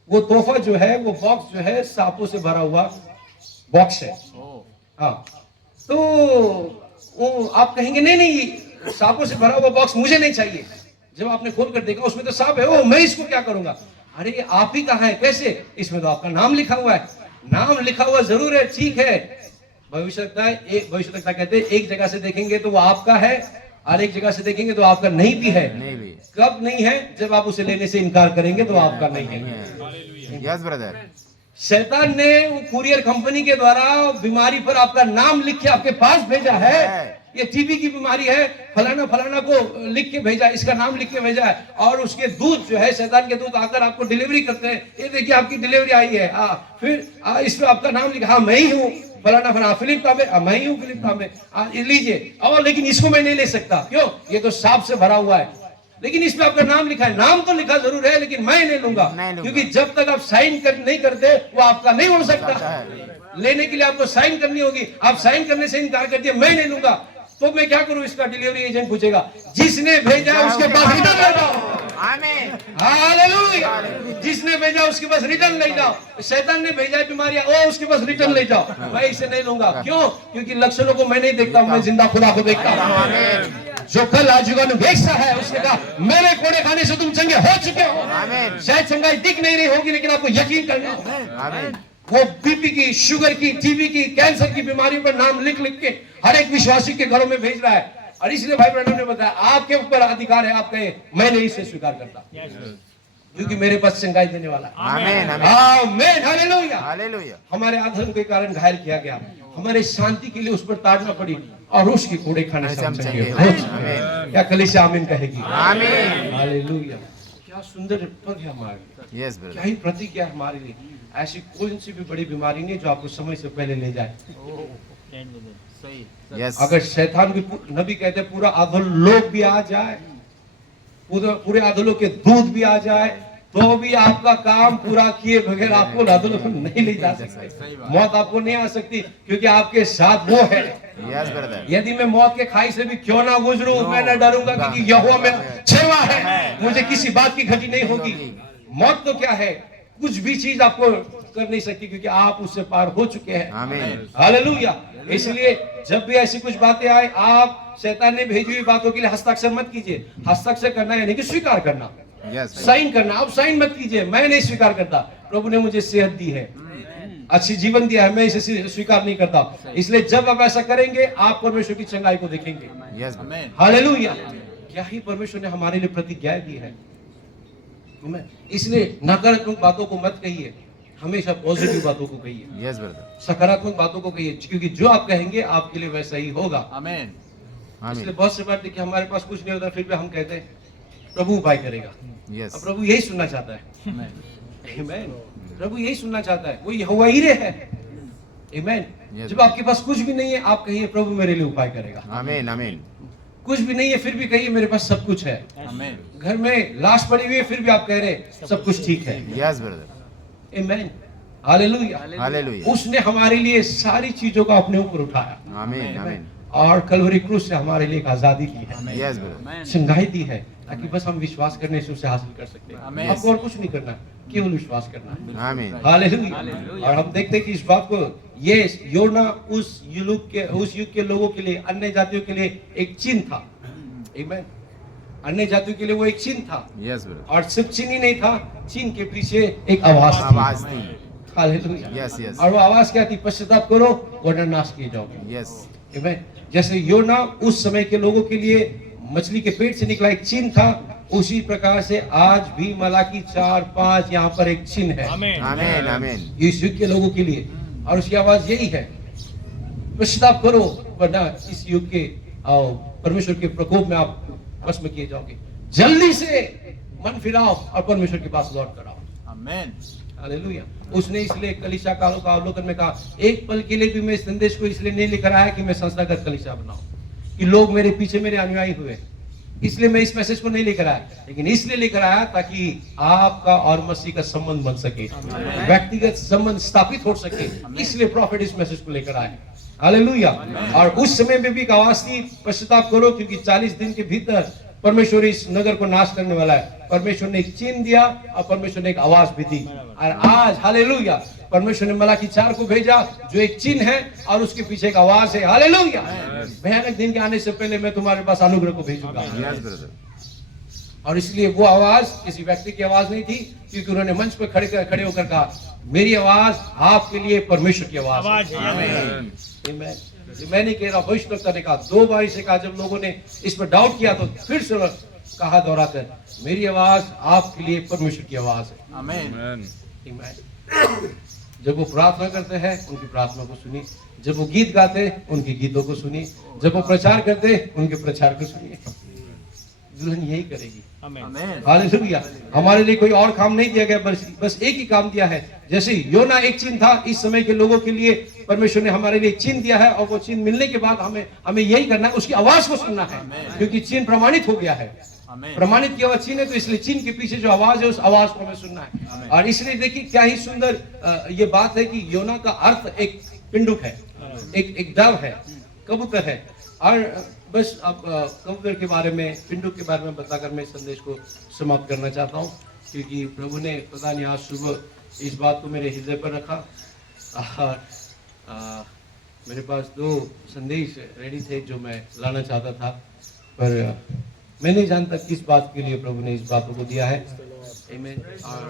वो तोहफा जो है वो बॉक्स जो है सांपों से भरा हुआ बॉक्स है। हाँ तो वो आप कहेंगे नहीं नहीं सांपों से भरा हुआ बॉक्स मुझे नहीं चाहिए। जब आपने खोल कर देखा उसमें तो सांप है, ओ मैं इसको क्या करूंगा? अरे ये आप ही कहाँ है? कैसे? इसमें तो आपका नाम लिखा हुआ है। नाम लिखा हुआ जरूर है, ठीक है, भविष्यवक्ता कहते हैं एक जगह से देखेंगे तो वो आपका है और एक जगह से देखेंगे तो आपका नहीं भी है। नहीं भी। कब नहीं है? जब आप उसे लेने से इनकार करेंगे तो आपका नहीं है। Yes brother. शैतान ने वो कुरियर कंपनी के द्वारा बीमारी पर आपका नाम लिख के आपके पास भेजा है, ये टीबी की बीमारी है, फलाना फलाना को लिख के भेजा, इसका नाम लिख के भेजा है और उसके दूध जो है शैतान के दूध आकर आपको डिलीवरी करते हैं, ये देखिए आपकी डिलीवरी आई है। फिर इसमें आपका नाम लिखा, हाँ मैं ही हूँ फलाना फलाना फिलिप तांबे, मैं ही हूँ फिलिप तांबे, लीजिए। और लेकिन इसको मैं नहीं ले सकता, क्यों? ये तो सांप से भरा हुआ है। लेकिन इसमें आपका नाम लिखा है, नाम तो लिखा जरूर है लेकिन मैं नहीं लूंगा, क्योंकि जब तक आप साइन नहीं करते वो आपका नहीं हो सकता। लेने के लिए आपको साइन करनी होगी, आप साइन करने से इनकार कर दिया, मैं नहीं लूंगा, तो मैं क्या करूं? इसका डिलीवरी एजेंट पूछेगा, जिसने भेजा उसके पास रिटर्न ले जाओ। आमीन, हालेलुया। जिसने भेजा उसके पास रिटर्न ले जाओ। शैतान ने भेजा है बीमारियां, ओ उसके पास रिटर्न ले जाओ, मैं इसे नहीं लूंगा। क्यों? क्योंकि लक्षणों को मैं नहीं देखता हूं, मैं जिंदा खुदा को देखता हूं। जो कल आजीवन है उसने कहा मेरे कोड़े खाने से तुम चंगे हो चुके हो। शायद चंगाई दिख नहीं रही होगी लेकिन आपको यकीन करना है। वो बीपी की, शुगर की, टीबी की, कैंसर की बीमारियों पर नाम लिख लिख के हर एक विश्वासी के घरों में भेज रहा है। और इसलिए भाई ब्रह्म ने बताया आपके ऊपर अधिकार है, आप कहे मैं नहीं इसे स्वीकार करता, क्योंकि मेरे पास चंगाई देने वाला है। आमीन, आमीन, हालेलुया, हालेलुया। हमारे अधर्म के कारण घायल किया गया, हमारे शांति के लिए उस पर ताड़ना पड़ी और उसके कोड़े खाने से हम चंगे हो। क्या कलीसिया आमीन कहेगी? आमीन, हालेलुया। क्या सुंदर पद है हमारे लिए, क्या ही प्रतिज्ञा है हमारे लिए। ऐसी कोई सी भी बड़ी बीमारी नहीं जो आपको समय से पहले ले जाए। अगर शैतान भी, नबी कहते हैं पूरा अधोल लोग भी आ जाए, पूरे अधोलों के दूध भी आ जाए, तो भी आपका काम पूरा किए बगैर आपको अधोलों को नहीं ले जा सकते। मौत आपको नहीं आ सकती क्योंकि आपके साथ वो है। यदि मैं मौत के खाई से भी क्यों ना गुजरूं, मैं न डरूंगा क्योंकि यहोवा मेरा छेवा है, मुझे किसी बात की घटी नहीं होगी। मौत तो क्या है, कुछ भी चीज आपको कर नहीं सकती क्योंकि आप उससे पार हो चुके हैं। आमीन, हालेलुया। इसलिए जब भी ऐसी कुछ बातें आए, आप शैतान ने भेजी हुई बातों के लिए हस्ताक्षर मत कीजिए। हस्ताक्षर करना यानी कि स्वीकार करना, साइन करना। आप साइन मत कीजिए, मैं नहीं स्वीकार करता, प्रभु ने मुझे सेहत दी है, अच्छी जीवन दिया है, मैं इसे स्वीकार नहीं करता। इसलिए जब आप ऐसा करेंगे आप परमेश्वर की चंगाई को देखेंगे। हालेलुया। क्या ही परमेश्वर ने हमारे लिए प्रतिज्ञा दी है। इसलिए नकारात्मक बातों को मत कहिए, हमेशा पॉजिटिव बातों को कहिए। यस ब्रदर, सकारात्मक बातों को कहिए, क्योंकि जो आप कहेंगे आपके लिए वैसा ही होगा। आमीन। इसलिए बहुत से बार देखिए हमारे पास कुछ नहीं होता, फिर भी हम कहते हैं प्रभु उपाय करेगा। यस, प्रभु यही सुनना चाहता है। आमीन। प्रभु यही सुनना चाहता है, वो यहोवा हीरे है। आमीन। जब आपके पास कुछ भी नहीं है आप कहिए प्रभु मेरे लिए उपाय करेगा। आमीन, आमीन। कुछ भी नहीं है फिर भी कहिए मेरे पास सब कुछ है। आमीन। घर में लाश पड़ी हुई है फिर भी आप कह रहे सब कुछ ठीक है। यस ब्रदर, आमीन, हालेलुया, हालेलुया। उसने हमारे लिए सारी चीजों का अपने ऊपर उठाया। आमीन, आमीन। और कलवरी क्रूस से हमारे लिए एक आजादी दी है। यस ब्रदर, चंगाई दी है, ताकि बस हम विश्वास करने से उसे हासिल कर सकते हैं। आपको और कुछ नहीं करना, केवल विश्वास करना है। आमीन, हालेलुया। और हम देखते हैं कि इस बात को ये योना उस युग के लोगों के लिए, अन्य जातियों के लिए एक चिन्ह था। आमीन। अन्य जातियों के लिए वो एक चिन्ह था। Yes brother. और सिर्फ चिन्ह ही नहीं था, चिन्ह के पीछे एक आवाज थी। हालेलुया। Yes, yes. और वो आवाज क्या थी? पश्चाताप करो वरना नाश किए जाओगे। यस, आमीन। जैसे योना उस समय के लोगों के लिए मछली के पेट से निकला एक चिन्ह था, उसी प्रकार से आज भी मलाकी 4:5 यहाँ पर एक चिन्ह है आमीन आमीन इस युग के लोगों के लिए, और उसकी आवाज यही है, पश्चाताप करो वरना इस युग के परमेश्वर के प्रकोप में आप भस्म किए जाओगे। जल्दी से मन फिराओ और परमेश्वर के पास लौट कर आओ। आमेन। हालेलुया। उसने इसलिए कलीसिया कालों का अवलोकन में कहा, एक पल के लिए भी मैं इस संदेश को इसलिए नहीं लेकर आया कि मैं संस्थागत कलीसिया बनाऊं, कि लोग मेरे पीछे मेरे अनुयायी हुए, इसलिए मैं इस मैसेज को नहीं लेकर आया, लेकिन इसलिए लेकर आया ताकि आपका और मसीह का संबंध बन सके, व्यक्तिगत संबंध स्थापित हो सके, इसलिए प्रॉफिट इस मैसेज को लेकर आए। हालेलुया। और उस समय में भी एक आवाज थी, पश्चाताप करो क्योंकि 40 दिन के भीतर परमेश्वर इस नगर को नाश करने वाला है। परमेश्वर ने एक चिन्ह दिया और परमेश्वर ने एक आवाज भी दी, और आज हालेलुया परमेश्वर ने मलाकी 4 को भेजा जो एक चिन्ह है और उसके पीछे एक आवाज है। हालेलुया। भयानक दिन के आने से पहले मैं तुम्हारे पास अनुग्रह को भेजूंगा। और इसलिए वो आवाज किसी व्यक्ति की आवाज नहीं थी, क्योंकि उन्होंने मंच पर खड़े होकर कहा, मेरी आवाज आपके लिए परमेश्वर की आवाज है। मैं नहीं कह रहा, भविष्यवक्ता ने कहा, 2 बार इसे कहा। जब लोगों ने इस पर डाउट किया तो फिर से कहा दोहराकर, मेरी आवाज आपके लिए परमेश्वर की आवाज है। आमेन। जब वो प्रार्थना करते हैं उनकी प्रार्थना को सुनिए, जब वो गीत गाते उनके गीतों को सुनिए, जब वो प्रचार करते उनके प्रचार को सुनिए। दुल्हन यही करेगी। हालेलुया। हमारे लिए कोई और काम नहीं दिया गया, बस एक ही काम दिया है। जैसे योना एक चिन्ह था, इस समय के लोगों के लिए परमेश्वर ने हमारे लिए चिन्ह दिया है, और वो चिन्ह मिलने के बाद हमें यही करना है, उसकी आवाज को सुनना है, क्योंकि चिन्ह प्रमाणित हो गया है। प्रमाणित किया हुआ चिन्ह है, तो इसलिए चिन्ह के पीछे जो आवाज है उस आवाज को हमें सुनना है। और इसलिए देखिए क्या ही सुंदर ये बात है कि योना का अर्थ एक पिंडुक है, एक डव है, कबूतर है। और बस अब कबूतर के बारे में, पिंडुक के बारे में बताकर मैं संदेश को समाप्त करना चाहता हूँ, क्योंकि प्रभु ने पता नहीं आज सुबह इस बात को मेरे हृदय पर रखा। और मेरे पास 2 संदेश रेडी थे जो मैं लाना चाहता था, पर मैं नहीं जानता किस बात के लिए प्रभु ने इस बातों को दिया है। आमीन। और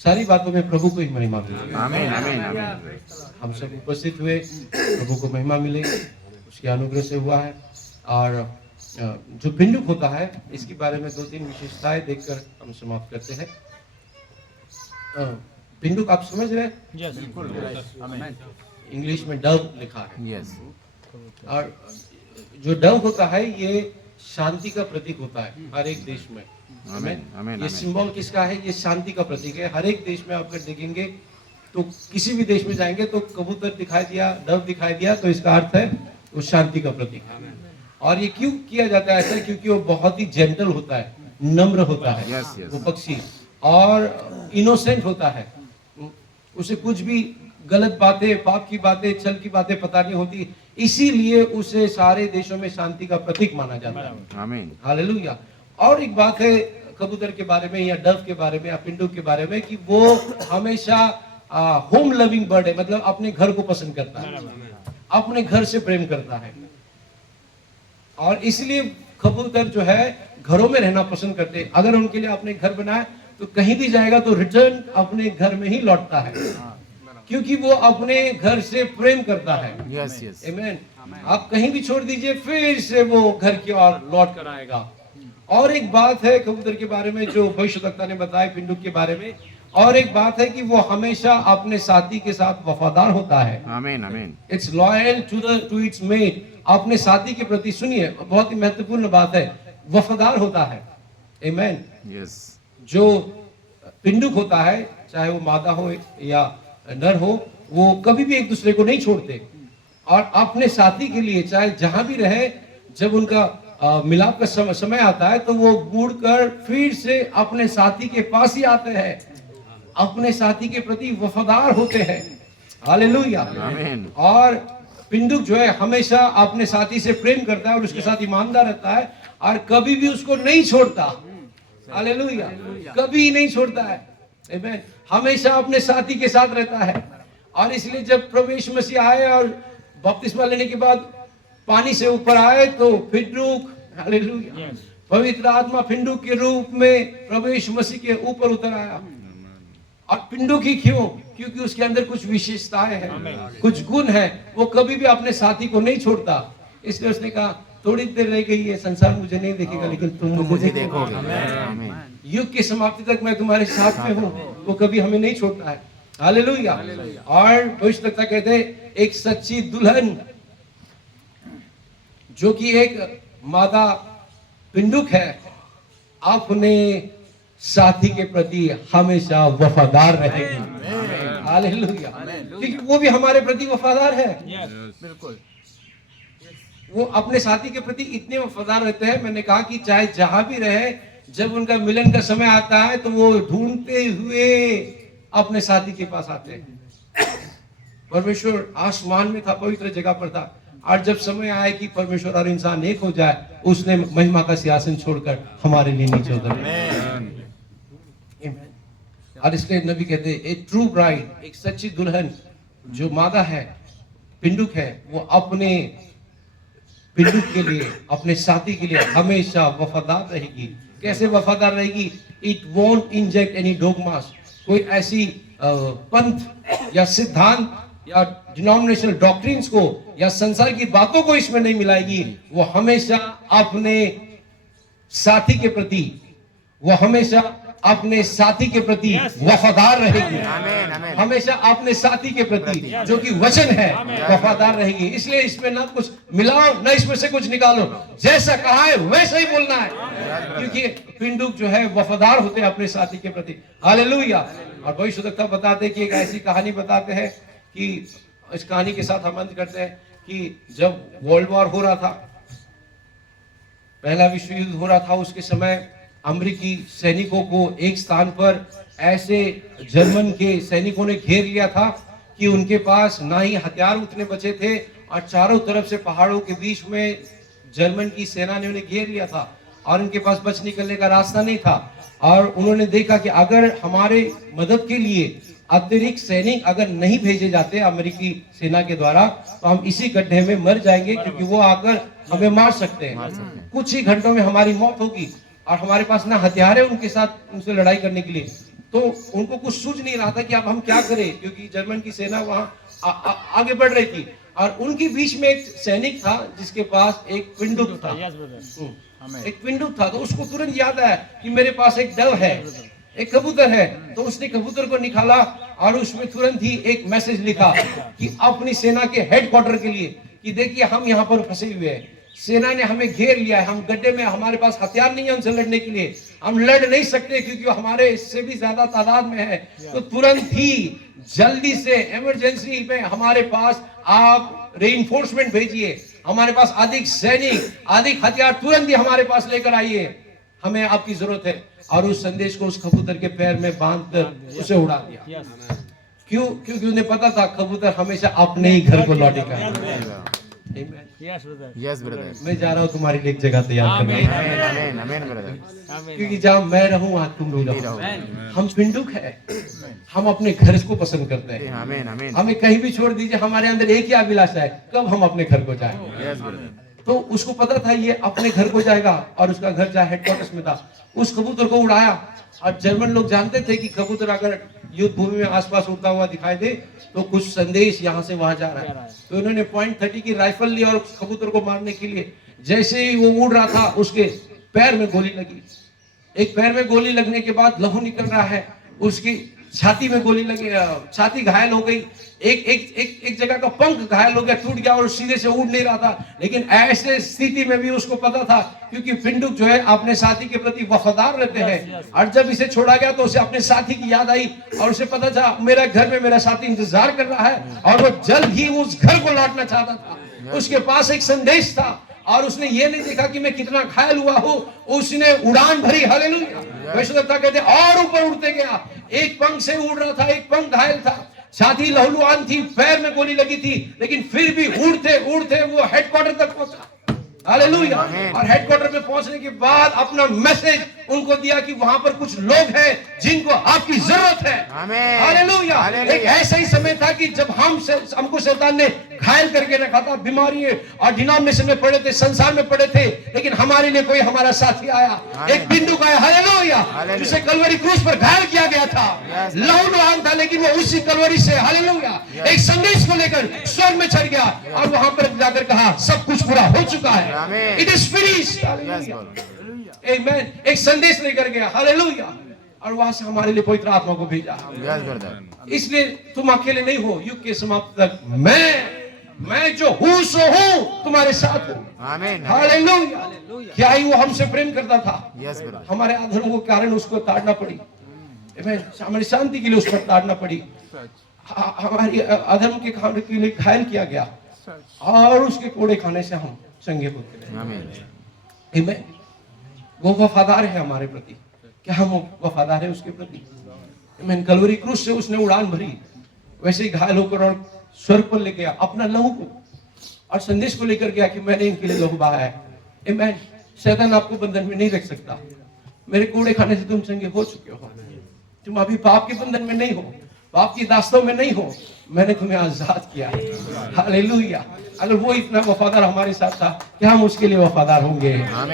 सारी बातों में प्रभु को ही महिमा मिले। आमीन आमीन आमीन। हम सब उपस्थित हुए, प्रभु को महिमा मिले, उसके अनुग्रह से हुआ है। और जो पिंडुक होता है इसके बारे में 2-3 विशेषताएं देखकर हम समाप्त करते हैं। पिंडुक आप समझ रहे हैं? आमेन। इंग्लिश में डव लिखा है। यस। और जो डव होता है ये शांति का प्रतीक होता है हर एक देश में। आमीन आमीन। ये सिंबल किसका है? ये शांति का प्रतीक है। हर एक देश में आप अगर देखेंगे तो किसी भी देश में जाएंगे तो कबूतर दिखाई दिया, डव दिखाई दिया, तो इसका अर्थ है वो शांति का प्रतीक है। और ये क्यों किया जाता है ऐसा? क्योंकि वो बहुत ही जेंटल होता है, नम्र होता है। Yes, yes. वो पक्षी और इनोसेंट होता है, उसे कुछ भी गलत बातें, पाप की बातें, छल की बातें पता नहीं होती, इसीलिए उसे सारे देशों में शांति का प्रतीक माना जाता है। आमीन। हालेलुया। और एक बात है कबूतर के बारे में या डव के बारे में या पिंडुक के बारे में कि वो हमेशा होम लविंग बर्ड है, मतलब अपने घर को पसंद करता है, अपने घर से प्रेम करता है। और इसलिए कबूतर जो है घरों में रहना पसंद करते हैं। अगर उनके लिए आपने घर बनाया तो कहीं भी जाएगा तो रिटर्न अपने घर में ही लौटता है, क्योंकि वो अपने घर से प्रेम करता है। Yes yes. आमीन। आप कहीं भी छोड़ दीजिए फिर से वो घर की ओर लौट कर आएगा। और एक बात है कबूतर के बारे में जो भविष्यवक्ता ने बताया पिंडुक के बारे में, और एक बात है कि वो हमेशा अपने साथी के साथ वफादार होता है। आमीन आमीन। It's loyal to its mate. अपने साथी के प्रति सुनिए, बहुत ही महत्वपूर्ण बात है, वफादार होता है। आमीन। यस। जो पिंडुक होता है, चाहे वो मादा हो या नर हो, वो कभी भी एक दूसरे को नहीं छोड़ते, और अपने साथी के लिए चाहे जहां भी रहे, जब उनका मिलाप का समय आता है तो वो मुड़कर फिर से अपने साथी के पास ही आते हैं, अपने साथी के प्रति वफादार होते हैं। हालेलुया। आमीन। और पिंडुक जो है हमेशा अपने साथी से प्रेम करता है और उसके साथ ईमानदार रहता है, और कभी भी उसको नहीं छोड़ता। हालेलुया। कभी नहीं छोड़ता है। आमीन। हमेशा अपने साथी के साथ रहता है। और इसलिए जब प्रभु यीशु मसीह आए और बपतिस्मा लेने के बाद पानी से ऊपर आए तो पिंडुक, हालेलुया, पवित्र आत्मा पिंडुक के रूप में प्रभु यीशु मसीह के ऊपर उतर आया। और पिंडुक ही क्यों? क्योंकि उसके अंदर कुछ विशेषताएं हैं, कुछ गुण है, वो कभी भी अपने साथी को नहीं छोड़ता। इसलिए उसने कहा थोड़ी देर रह गई है, संसार मुझे नहीं देखेगा लेकिन तुम मुझे देखोगे। देखोगे। आमीन। युग की समाप्ति तक मैं तुम्हारे साथ में हूँ, वो कभी हमें नहीं छोड़ता है। हालेलुया। और भविष्यवक्ता कहते हैं एक सच्ची दुल्हन जो कि एक मादा पिंडुक है, अपने साथी के प्रति हमेशा वफादार रहेगी। हालेलुया। क्योंकि वो भी हमारे प्रति वफादार है। बिल्कुल। वो अपने साथी के प्रति इतने वफादार रहते हैं, मैंने कहा कि चाहे जहां भी रहे, जब उनका मिलन का समय आता है तो वो ढूंढते हुए अपने साथी के पास आते हैं। परमेश्वर आसमान में था, पवित्र जगह पर था, और जब समय आया कि परमेश्वर और इंसान एक हो जाए, उसने महिमा का सिंहासन छोड़कर हमारे लिए नीचे उतर आमीन। और इसलिए नबी कहते हैं ए ट्रू ब्राइड, एक सच्ची दुल्हन जो मादा है, पिंडुक है, वो अपने पिंडुक के लिए, अपने साथी के लिए हमेशा वफादार रहेगी। कैसे वफादार रहेगी? इट वोंट इंजेक्ट एनी डोगमास, कोई ऐसी पंथ या सिद्धांत या डिनोमिनेशनल डॉक्ट्रिन्स को या संसार की बातों को इसमें नहीं मिलाएगी। वो हमेशा अपने साथी के प्रति, वो हमेशा अपने साथी के प्रति वफादार रहेगी। आमीन, आमीन। हमेशा अपने साथी के प्रति जो कि वचन है वफादार रहेगी। इसलिए इसमें ना कुछ मिलाओ ना इसमें से कुछ निकालो, जैसा कहा है वैसा ही बोलना है, क्योंकि पिंडुक जो है वफादार होते हैं अपने साथी के प्रति। हालेलुया। और भविष्यवक्ता बताते हैं कि एक ऐसी कहानी बताते हैं कि इस कहानी के साथ हम अंत करते हैं कि जब वर्ल्ड वॉर हो रहा था, पहला विश्व युद्ध हो रहा था, उसके समय अमेरिकी सैनिकों को एक स्थान पर ऐसे जर्मन के सैनिकों ने घेर लिया था कि उनके पास ना ही हथियार उतने बचे थे, और चारों तरफ से पहाड़ों के बीच में जर्मन की सेना ने उन्हें घेर लिया था और उनके पास बच निकलने का रास्ता नहीं था। और उन्होंने देखा कि अगर हमारे मदद के लिए अतिरिक्त सैनिक अगर नहीं भेजे जाते अमेरिकी सेना के द्वारा, तो हम इसी गड्ढे में मर जाएंगे, क्योंकि वो आकर हमें मार सकते हैं। कुछ ही घंटों में हमारी मौत होगी, और हमारे पास ना हथियार है उनके साथ, उनसे लड़ाई करने के लिए। तो उनको कुछ सूझ नहीं रहा था कि अब हम क्या करें, क्योंकि जर्मन की सेना वहां आगे बढ़ रही थी। और उनके बीच में एक सैनिक था जिसके पास एक पिंडुक था। एक पिंडुक था, तो उसको तुरंत याद आया कि मेरे पास एक डव है, एक कबूतर है। तो उसने कबूतर को निकाला और उसमें तुरंत ही एक मैसेज लिखा कि अपनी सेना के हेडक्वार्टर के लिए, कि देखिए हम यहाँ पर फंसे हुए हैं, सेना ने हमें घेर लिया है, हम गड्ढे में, हमारे पास हथियार नहीं है उनसे लड़ने के लिए, हम लड़ नहीं सकते क्योंकि वो हमारे इससे भी ज्यादा तादाद में है। तो तुरंत ही जल्दी से इमरजेंसी में हमारे पास आप रेइंफोर्समेंट भेजिए, हमारे पास अधिक सैनिक, अधिक हथियार तुरंत ही हमारे पास लेकर आइए, हमें आपकी जरूरत है। और उस संदेश को उस कबूतर के पैर में बांधकर उसे उड़ा दिया। क्यों? क्योंकि उन्हें पता था कबूतर हमेशा अपने ही घर को लौटेगा। Yes brother. मैं जा रहा हूँ तुम्हारे लिए एक जगह तैयार करने, आमीन, आमीन, आमीन ब्रदर। क्योंकि जहाँ मैं रहूँ वहाँ तुम भी रहो। हम पिंडुक है, हम अपने घर को पसंद करते हैं। आमीन, आमीन। हमें कहीं भी छोड़ दीजिए, हमारे अंदर एक ही अभिलाषा है, कब हम अपने घर को जाएं। Yes brother. तो उसको पता था ये अपने घर को जाएगा, और उसका घर जहाँ हेडक्वार्टर्स में था, उस कबूतर को उड़ाया। और जर्मन लोग जानते थे कि कबूतर अगर युद्ध भूमि में आसपास उड़ता हुआ दिखाई दे तो कुछ संदेश यहाँ से वहां जा रहा है। तो उन्होंने .30 की राइफल ली और कबूतर को मारने के लिए, जैसे ही वो उड़ रहा था उसके पैर में गोली लगी। एक पैर में गोली लगने के बाद लहू निकल रहा है, उसकी छाती में गोली लगी, छाती घायल हो गई, एक जगह का पंख घायल हो गया, टूट गया और सीधे से उड़ नहीं रहा था। लेकिन ऐसे स्थिति में भी उसको पता था, क्योंकि पिंडुक जो है अपने साथी के प्रति वफादार रहते हैं। और जब इसे छोड़ा गया तो उसे अपने साथी की याद आई, और उसे पता था मेरा घर में मेरा साथी इंतजार कर रहा है, और वो जल्द ही उस घर को लौटना चाहता था। उसके पास एक संदेश था, और उसने ये नहीं देखा कि मैं कितना घायल हुआ हूं, उसने उड़ान भरी। हालेलुया। वैष्णवता कहते और ऊपर उड़ते गया, एक पंख से उड़ रहा था, एक पंख घायल था, छाती लहूलुहान थी, पैर में गोली लगी थी, लेकिन फिर भी उड़ते उड़ते वो हेडक्वार्टर तक पहुंचा। हालेलुया। और हेडक्वार्टर में पहुंचने के बाद अपना मैसेज उनको दिया कि वहां पर कुछ लोग हैं जिनको आपकी जरूरत है। हालेलुया। एक ऐसा ही समय था कि जब हमको शैतान ने घायल करके रखा था, बीमारी और डिनोमिनेशन में पड़े थे, संसार में पड़े थे, लेकिन हमारे लिए कोई हमारा साथी आया, एक बिंदु का आया, हालेलुया, जिसे कलवरी क्रूस पर घायल किया गया था, लहू लुहान था, लेकिन वो उसी कलवरी से, हालेलुया, एक संदेश को लेकर स्वर्ग में चढ़ गया और वहां पर जाकर कहा सब कुछ पूरा हो चुका है, इट इज फिनिश्ड, आमीन। एक संदेश लेकर गया, हालेलुया, और वहां से हमारे लिए पवित्र आत्मा को भेजा। इसलिए तुम अकेले नहीं हो, युग के समाप्ति तक मैं जो हूं सो हूं तुम्हारे साथ हूं, आमीन, हालेलुया। क्या ही वो हमसे प्रेम करता था, हमारे अधर्मों के कारण उसको ताड़ना पड़ी, हमारी शांति के लिए उसको ताड़ना पड़ी, हमारी अधर्म के कारण के लिए घायल किया गया और उसके कोड़े खाने से हम चंगे होते रहे, आमीन। वो वफादार है हमारे प्रति, क्या हम वफादार है उसके प्रति? आमीन। कलवरी क्रूस से उसने उड़ान भरी, वैसे ही घायल होकर और स्वर्ग पर ले गया अपना लहू को और संदेश को लेकर गया कि मैंने इनके लिए लहू बहाया है, आमीन। शैतान आपको बंधन में नहीं रख सकता, मेरे कोड़े खाने से तुम चंगे हो चुके हो, तुम अभी पाप के बंधन में नहीं हो, पाप की दास्तों में नहीं हो, मैंने तुम्हें आजाद किया, हालेलुया। अगर वो इतना वफादार हमारे साथ था, क्या हम उसके लिए वफादार होंगे?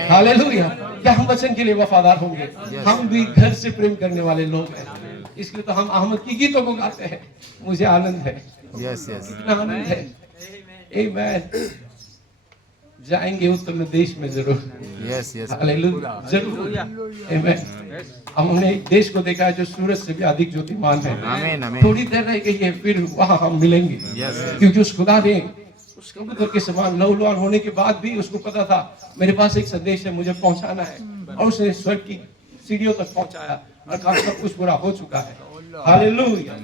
हालेलुया। क्या हम वचन के लिए वफादार होंगे? हम भी घर से प्रेम करने वाले लोग हैं, इसलिए तो हम अहमद की गीतों को गाते हैं, मुझे आनंद है, इतना आनंद है, आमीन। जाएंगे उत्तर देश में जरूर, हालेलुया, जरूर, आमीन। हमने एक देश को देखा है जो सूरज से भी अधिक ज्योतिमान है, थोड़ी देर रह गई है फिर वहां हम मिलेंगे, क्योंकि उस खुदा ने उस कबूतर के समान लहू लुहान होने के बाद भी उसको पता था मेरे पास एक संदेश है, मुझे पहुंचाना है, और उसने स्वर्ग की सीढ़ियों तक पहुंचाया और कहा सब कुछ पूरा हो चुका है, हालेलुया।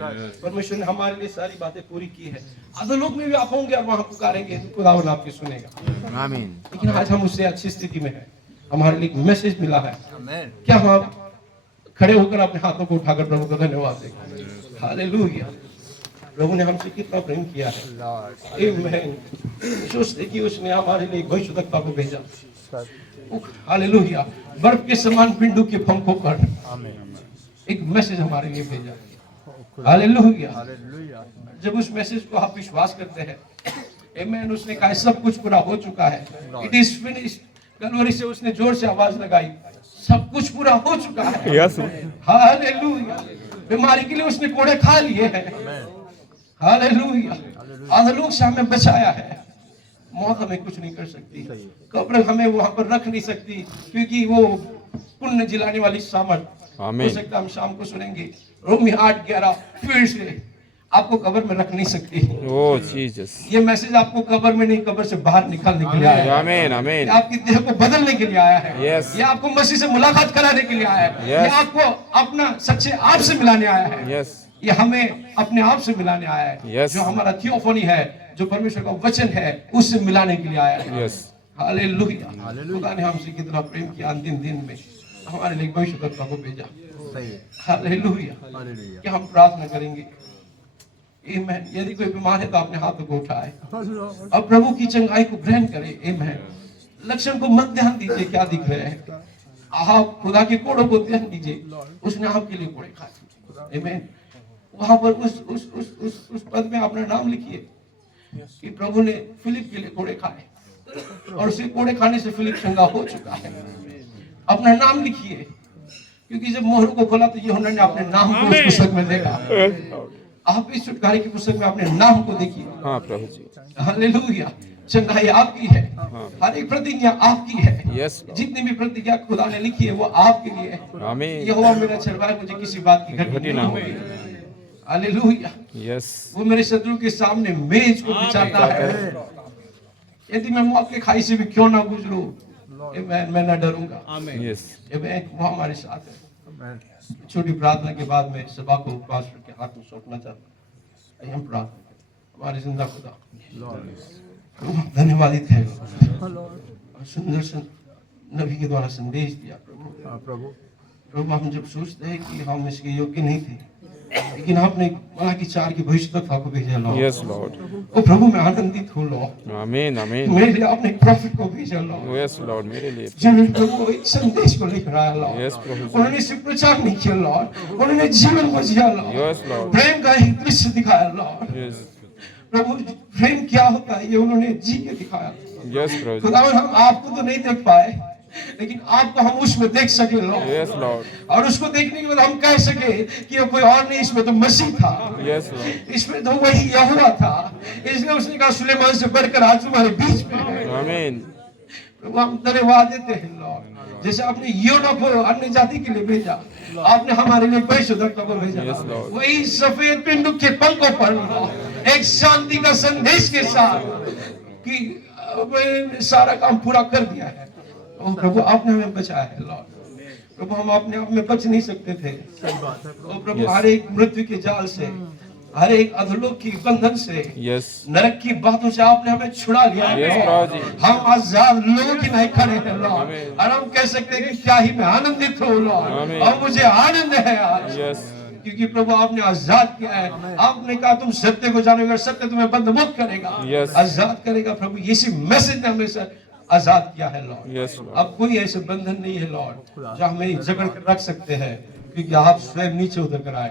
परमेश्वर ने हमारे लिए सारी बातें पूरी की है, अधोलोक में भी आप होंगे और वहां पुकारेंगे तो खुदावन आपकी सुनेगा, आमीन। लेकिन आज हम उससे अच्छी स्थिति में है, हमारे लिए मैसेज मिला है, क्या हम खड़े होकर अपने हाथों को उठाकर प्रभु को धन्यवाद देंगे, हालेलुया। प्रभु ने हमसे कितना प्रेम किया है, आमीन। सोचते कि उसने हमारे लिए भविष्यवक्ता को भेजा, हालेलुया, बर्फ के समान बिंदु के पंखों पर एक मैसेज हमारे लिए भेजा, हालेलुया। जब उस मैसेज को आप विश्वास करते हैं, आमीन, उसने कहा सब कुछ पूरा हो चुका है, इट इज फिनिश्ड। कलवरी से उसने जोर से आवाज लगाई, सब कुछ पूरा हो चुका है, हालेलुया। बीमारी के लिए उसने कोड़े खा लिए हैं, हालेलुया। अधोलोक से हमें बचाया है, मौत हमें कुछ नहीं कर सकती, कब्र हमें वहां पर रख नहीं सकती, क्योंकि वो पुण्य जिलाने वाली सामर्थ, हो सकता हम शाम को सुनेंगे रोमी 8:11 फिर से आपको कब्र में रख नहीं सकती, ओह जीसस। ये मैसेज आपको कब्र में नहीं, कब्र से बाहर निकालने के लिए आया है, आमीन, आमीन। ये आपकी देह को बदलने के लिए आया है, यस। ये आपको मसीह से मुलाकात कराने के लिए आया है, ये आपको अपना सच्चे आप से मिलाने आया है, यस। ये हमें अपने आप से मिलाने आया है, yes। जो हमारा थियोफनी है, जो परमेश्वर का वचन है, उससे मिलाने के लिए आया है, yes। हालेलुया। खुदा ने हमसे कितना प्रेम किया, अंतिम दिन में हमारे लिए भविष्यवक्ता को भेजा, हालेलुया। क्या हम प्रार्थना करेंगे? आमीन। यदि कोई बीमार है तो अपने हाथों को उठाए और प्रभु की चंगाई को ग्रहण करे, आमीन। लक्षण को मत ध्यान दीजिए क्या दिख रहे हैं, आप खुदा के कोड़ों को ध्यान दीजिए, उसने आपके लिए कोड़े खाए, आमीन। वहां पर उस पद में अपना नाम लिखिए कि प्रभु ने फिलिप के लिए कोड़े खाए और उसे कोड़े खाने से फिलिप चंगा हो चुका है, अपना नाम लिखिए, क्योंकि जब मोहरों को खोला तो यूहन्ना ने अपने नाम को उस पुस्तक में देखा, आप इस छुटकारे की पुस्तक में अपने नाम को देखिए, हाँ प्रभु जी, हालेलुया। चंगाई आपकी है, हर एक प्रतिज्ञा आपकी है, यस। जितनी भी प्रतिज्ञा खुदा ने लिखी है वो आपके लिए है, आमीन। यहोवा मेरा चरवाहा, मुझे किसी बात की घटी ना होगी, हालेलुया, यस। वो मेरे शत्रु के सामने मेज को बिछाता है, यदि मैं मौत के खाई से भी क्यों ना गुजरूं, मैं ना डरूंगा, आमीन, यस। वो हमारे साथ है। छोटी प्रार्थना के बाद में सभा को पास्टर के हाथ में सौंपना चाहता हूं, हम प्रार्थना करें। हमारे जिंदा खुदा, धन्यवादित है और सुंदर नबी के द्वारा संदेश दिया प्रभु। हम जब सोचते हैं कि हम इसके योग्य नहीं थे, लेकिन आपने मलाकी 4 की भविष्यवक्ता को भेजा लॉर्ड, यस लॉर्ड। ओ प्रभु मैं आनंदित हूं लॉर्ड, आमीन, आमीन। मेरे लिए आपने प्रॉफिट को भेजा लॉर्ड, यस लॉर्ड। मेरे लिए जिन्होंने प्रभु एक संदेश को लेकर आया लॉर्ड, यस प्रभु। उन्होंने सिर्फ प्रचार नहीं किया लॉर्ड, उन्होंने जीवन को जिया लॉर्ड, यस लॉर्ड। प्रेम का एक दृश्य दिखाया लॉर्ड, यस। प्रभु प्रेम क्या होता है ये उन्होंने जी के दिखाया। यस प्रभु। खुदावन हम आपको तो नहीं देख पाए, लेकिन आपको हम उसमें देख सके लॉर्ड। Yes Lord. और उसको देखने के बाद हम कह सके कि ये कोई और नहीं, इसमें तो मसीह था। Yes Lord. इसमें तो वही यहोवा था। इसलिए उसने कहा सुलेमान से बढ़कर आज तुम्हारे बीच में है। आमीन। प्रभु हम धन्यवाद देते हैं लॉर्ड, जैसे आपने योना को अन्य जाति के लिए भेजा, आपने हमारे लिए परिशुद्धता को भेजा। Yes, Lord. वही सफेद पिंडुक के पंखों पर एक शांति का संदेश के साथ कि मैंने सारा काम पूरा कर दिया है। ओ प्रभु आपने हमें बचाया है लॉर्ड। प्रभु हम अपने आप में बच नहीं सकते थे। ओ प्रभु हर एक मृत्यु के जाल से, हर एक अधोलोक की बंधन से, यस। नरक की बातों से आपने हमें छुड़ा लिया है। यस प्रभु जी। हम आजाद लोगों की नहीं खड़े हैं लॉर्ड, आमीन। और हम कह सकते हैं कि क्या ही मैं आनंदित हूँ लॉर्ड, आमीन। और मुझे आनंद है आज। यस। क्योंकि प्रभु आपने आजाद किया है। आपने कहा तुम सत्य को जानोगे, सत्य तुम्हें बंद मुक्त करेगा, Yes. आजाद करेगा। प्रभु इसी मैसेज ने हमें सर आजाद किया है लॉर्ड। Yes, Lord. अब कोई ऐसे बंधन नहीं है लॉर्ड जो हमें जकड़ कर रख सकते हैं, क्योंकि आप स्वयं नीचे उतर कर आए।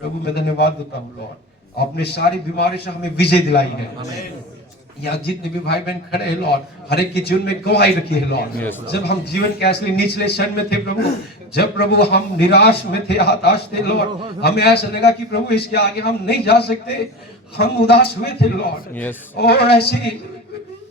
प्रभु मैं धन्यवाद देता हूँ लॉर्ड, आपने सारी बीमारी से हमें विजय दिलाई है। यहाँ जितने भी भाई बहन खड़े हैं लॉर्ड, हर एक के जीवन में गवाही रखी है लॉर्ड। Yes, Lord. जब हम जीवन के असली निचले क्षण में थे प्रभु, जब प्रभु हम निराश में थे, हताश थे लॉर्ड, हमें ऐसा लगा कि प्रभु इसके आगे हम नहीं जा सकते, हम उदास हुए थे लॉर्ड। Yes. और ऐसी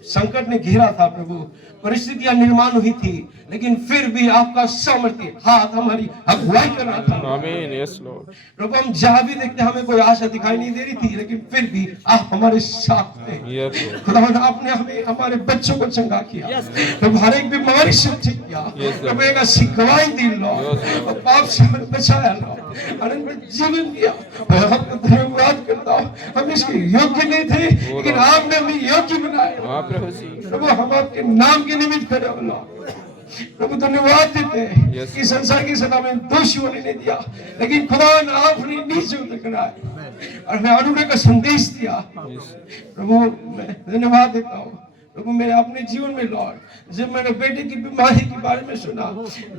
संकट ने घेरा था प्रभु, परिस्थितियां निर्माण हुई थी, लेकिन फिर भी आपका सामर्थ्य हाथ हमारी अगुवाई कर रहा था। आमीन। Yes Lord. प्रभु हम जहाँ भी देखते हमें कोई आशा दिखाई नहीं दे रही थी, लेकिन फिर भी आप हमारे साथ थे। Yes Lord. खुदावंद आपने हमें हमारे बच्चों को चंगा किया, प्रभु हर एक बीमारी से ठीक किया, Yes, Lord. प्रभु एक अच्छी गवाही दी लॉर्ड, Yes, Lord. और पाप से हमें बचाया लॉर्ड, और हमें जीवन दिया। मैं आपका धन्यवाद करता हूँ। हम इसके योग्य नहीं थे, लेकिन आपने हमें योग्य बनाया। हाँ प्रभु जी। प्रभु हम आपके नाम के निमित्त खड़े हो लॉर्ड। प्रभु धन्यवाद देते हैं Yes. कि संसार की सदा में दोषी होने नहीं दिया, लेकिन खुदा ने आपने नीचे उतर कर आए और हमें अनुग्रह का संदेश दिया। प्रभु मैं धन्यवाद देता हूँ। प्रभु मेरे अपने जीवन में लॉर्ड, जब मैंने बेटे की बीमारी के बारे में सुना,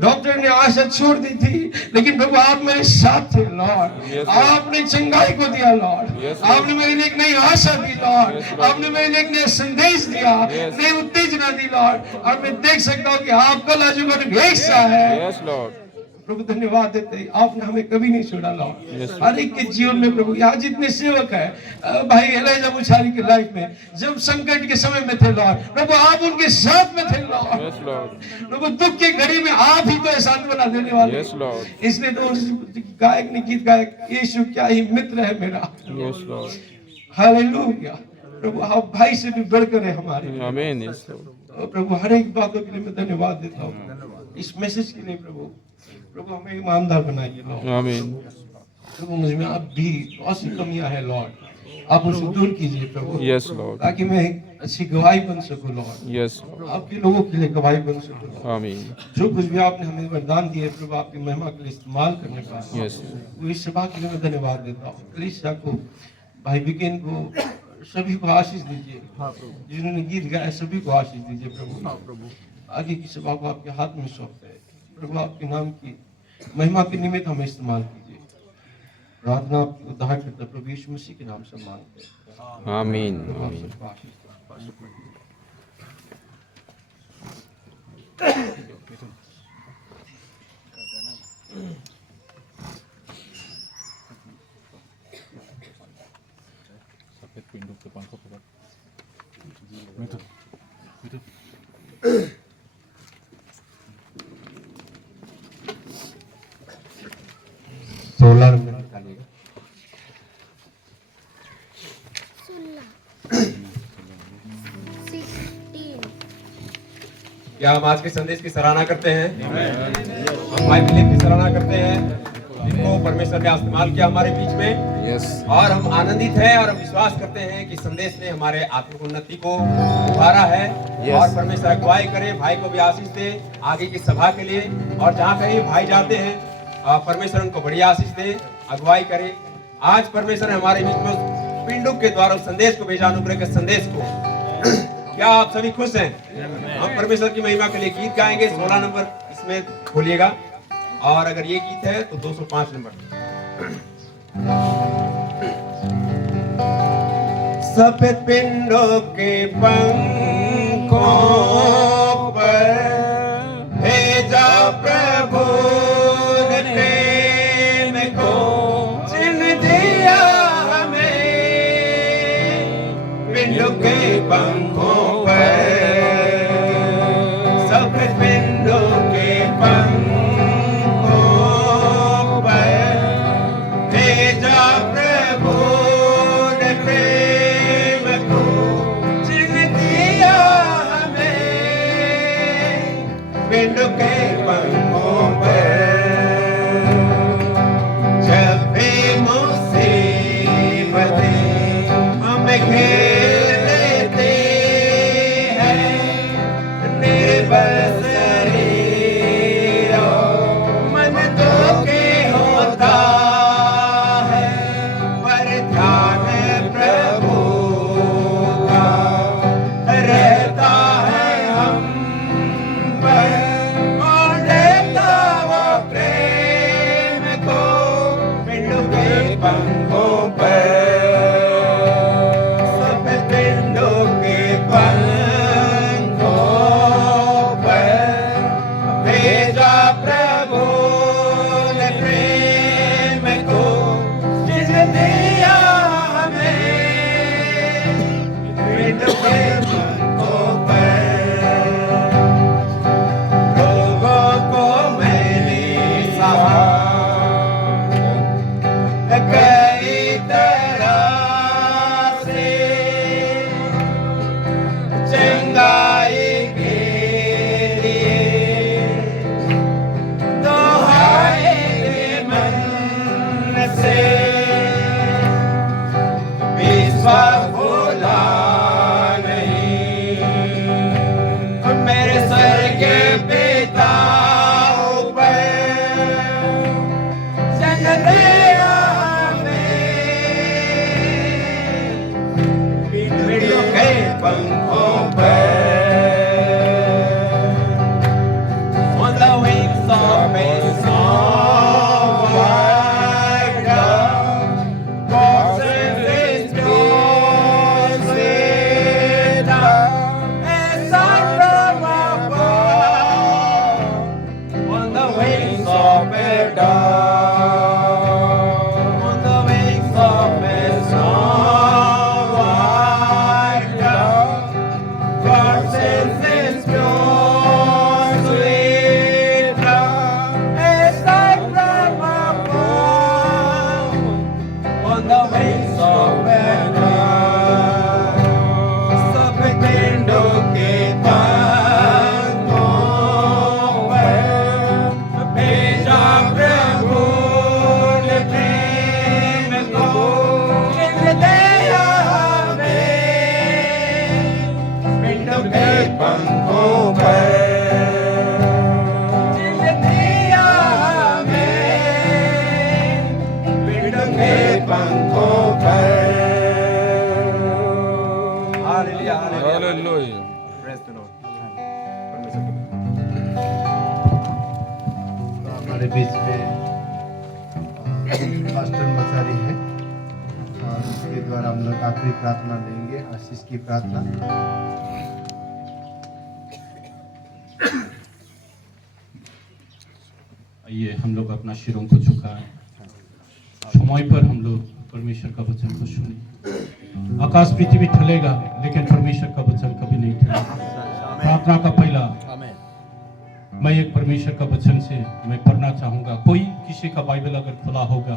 डॉक्टर ने आशा छोड़ दी थी, लेकिन प्रभु आप मेरे साथ थे लॉर्ड। Yes, Lord. आपने चंगाई को दिया लॉर्ड, Yes, Lord. आपने मेरे लिए एक नई आशा दी लॉर्ड, Yes, Lord. आपने मेरे लिए एक नया संदेश दिया, Yes. नई उत्तेजना दी लॉर्ड, और मैं देख सकता हूँ कि आपका लाजवाब एक सा है। Yes Lord. प्रभु धन्यवाद देते हैं, आपने हमें कभी नहीं छोड़ा लॉर्ड। Yes, हर एक के जीवन में प्रभु, यहाँ जितने सेवक है भाई एलाइजा मुछारी की लाइफ में, जब संकट के समय में थे लॉर्ड, प्रभु आप उनके साथ में थे लॉर्ड। Yes Lord. प्रभु दुख की घड़ी में आप ही तो एहसान बना देने वाले। Yes Lord. इसलिए तो उस गायक ने गीत गाया, यीशु क्या ही मित्र है मेरा। Yes Lord. हालेलुया। प्रभु आप भाई से भी बढ़कर है हमारे। आमीन। Yes Lord. और प्रभु हर एक बातों के लिए मैं धन्यवाद देता हूँ, इस मैसेज के लिए प्रभु। प्रभु हमें ईमानदार बनाइए लॉर्ड। आमीन। प्रभु मुझ में आप भी बहुत सी कमियां हैं लॉर्ड, आप उसे दूर कीजिए प्रभु, यस लॉर्ड। ताकि मैं एक अच्छी गवाही बन सकूं लॉर्ड, यस लॉर्ड। आपके लोगों के लिए गवाही बन सकूं लॉर्ड। आमीन। जो कुछ भी आपने हमें वरदान दिए प्रभु, आपकी महिमा के लिए इस्तेमाल करने का, यस। वो इस सभा के लिए मैं धन्यवाद देता हूँ। कलीसिया को, भाई विकेन को, सभी को आशीष दीजिए। जिन्होंने गीत गाया सभी को आशीष दीजिए प्रभु। आगे की सभा को आपके हाथ में सौंपते हैं प्रभु, आपके नाम की महिमा के निमित्त हमें इस्तेमाल कीजिए। प्रार्थना उद्धार करते प्रभु यीशु मसीह के नाम से मांगते हैं। आमीन। आप आमीन। सबको आशीष दें। सोलह नंबर निकालिएगा। क्या हम आज के संदेश की सराहना करते हैं? हम भाई फिलिप की सराहना करते हैं, जिनको परमेश्वर ने इस्तेमाल किया हमारे बीच में। यस। और हम आनंदित हैं और हम विश्वास करते हैं कि संदेश ने हमारे आत्मिक उन्नति को उभारा है। Yes. और परमेश्वर अगुवाई करे, भाई को भी आशीष दे आगे की सभा के लिए, और जहाँ कहीं भाई जाते हैं परमेश्वर उनको बड़ी आशीष दे, अगुवाई करे। आज परमेश्वर ने हमारे बीच में उस पिंडुक के द्वारा उस संदेश को भेजा, अनुग्रह के संदेश को। क्या आप सभी खुश हैं? हम परमेश्वर की महिमा के लिए गीत गाएंगे। 16 नंबर इसमें खोलिएगा, और अगर ये गीत है तो 205 नंबर। सफेद पिंडों के पंखों पर भेजा प्रभु ने प्रेम को, चिन्ह दिया हमें पिंडों के पंखों पर, सफेद पिंडों के पंखों पर भेजा प्रभु ने प्रेम को, चिन्ह दिया हमें पिंडों के पंखों पर। जब भी मुसीबतें हमें घेर लेते हैं, निर्बल शरीरों मन धोखे होता है, पर ध्यान प्रभु का रहता है हम पर, और देता वो प्रेम को पिंडों के पंखों पर, सफेद पिंडों के पंखों पर भेजा प्रभु ने प्रेम को, चिन्ह दिया हमें पिंडों के पंखों पर। रोगों को मैंने सहा कई तरह से, चंगाई के लिए दोहाई मन से, विश्वास भूला नहीं मेरे सर के पिता ऊपर, संग दिया हमें पिंडों के पंखों पर। On the wings of a song like dove, God sends His pure sweet love, a son from above. On the wings of a dove, on the wings of a song like dove, God sends His pure sweet love, a son from above. On the wings of a dove, सफेद पिंडों के पंखों पर भेजा प्रभु ने प्रेम को, चिन्ह दिया हमें पिंडों के पंखों पर, चिन्ह दिया हमें पिंडों के पंखों पर। Hallelujah, hallelujah. Praise the Lord. परमेश्वर की तो हमारे बीच में पास्टर मचारी है और उसके द्वारा हम लोग आखिरी प्रार्थना लेंगे, आशीष की प्रार्थना। आइए हम लोग अपना सिरों को झुकाएं, समय पर हम लोग परमेश्वर का वचन को सुने। आकाश पृथ्वी टलेगा लेकिन परमेश्वर का वचन कभी नहीं टलेगा। प्रार्थना का पहला मैं एक परमेश्वर का वचन से मैं पढ़ना चाहूंगा। कोई किसी का बाइबल अगर खुला होगा,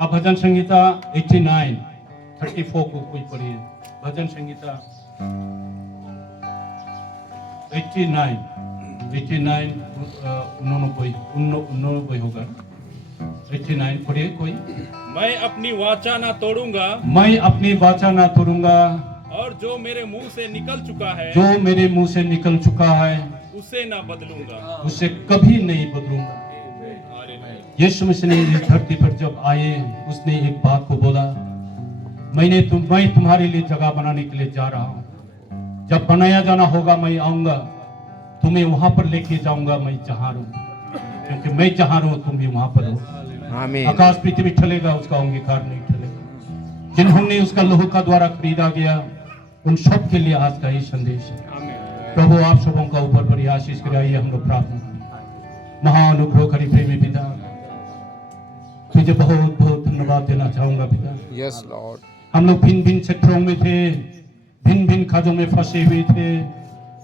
आप भजन संहिता 89:34 को कोई पढ़िए। भजन संहिता 89 89 होगा। 89 पढ़िए कोई। मैं अपनी वाचा ना तोड़ूंगा, मैं अपनी वाचा ना तोड़ूंगा, और जो मेरे मुंह से निकल चुका है जो मेरे मुंह से निकल चुका है उसे ना बदलूंगा। उसे कभी नहीं बदलूंगा। यीशु मसीह ने इस धरती पर जब आए, उसने एक बात को बोला, मैं तुम्हारे लिए जगह बनाने के लिए जा रहा हूँ। जब बनाया जाना होगा मैं आऊंगा, तुम्हें वहां पर लेके जाऊंगा, मैं जहां रहूं, क्योंकि मैं जहां रहूं तुम भी वहां पर हो। आकाश पृथ्वी टलेगा, उसका अंगीकार नहीं टलेगा। जिन्होंने उसका लहू का द्वारा खरीदा गया, उन सब के लिए आज का ये संदेश है। प्रभु आप सबों का ऊपर बड़ी आशीष कराइए। हम लोग प्रार्थना करें। महाअनुग्रहकारी प्रेमी पिता, तुझे बहुत बहुत धन्यवाद देना चाहूंगा पिता। Yes Lord. हम लोग भिन्न भिन्न क्षेत्रों में थे, भिन्न भिन्न खादों में फंसे हुए थे,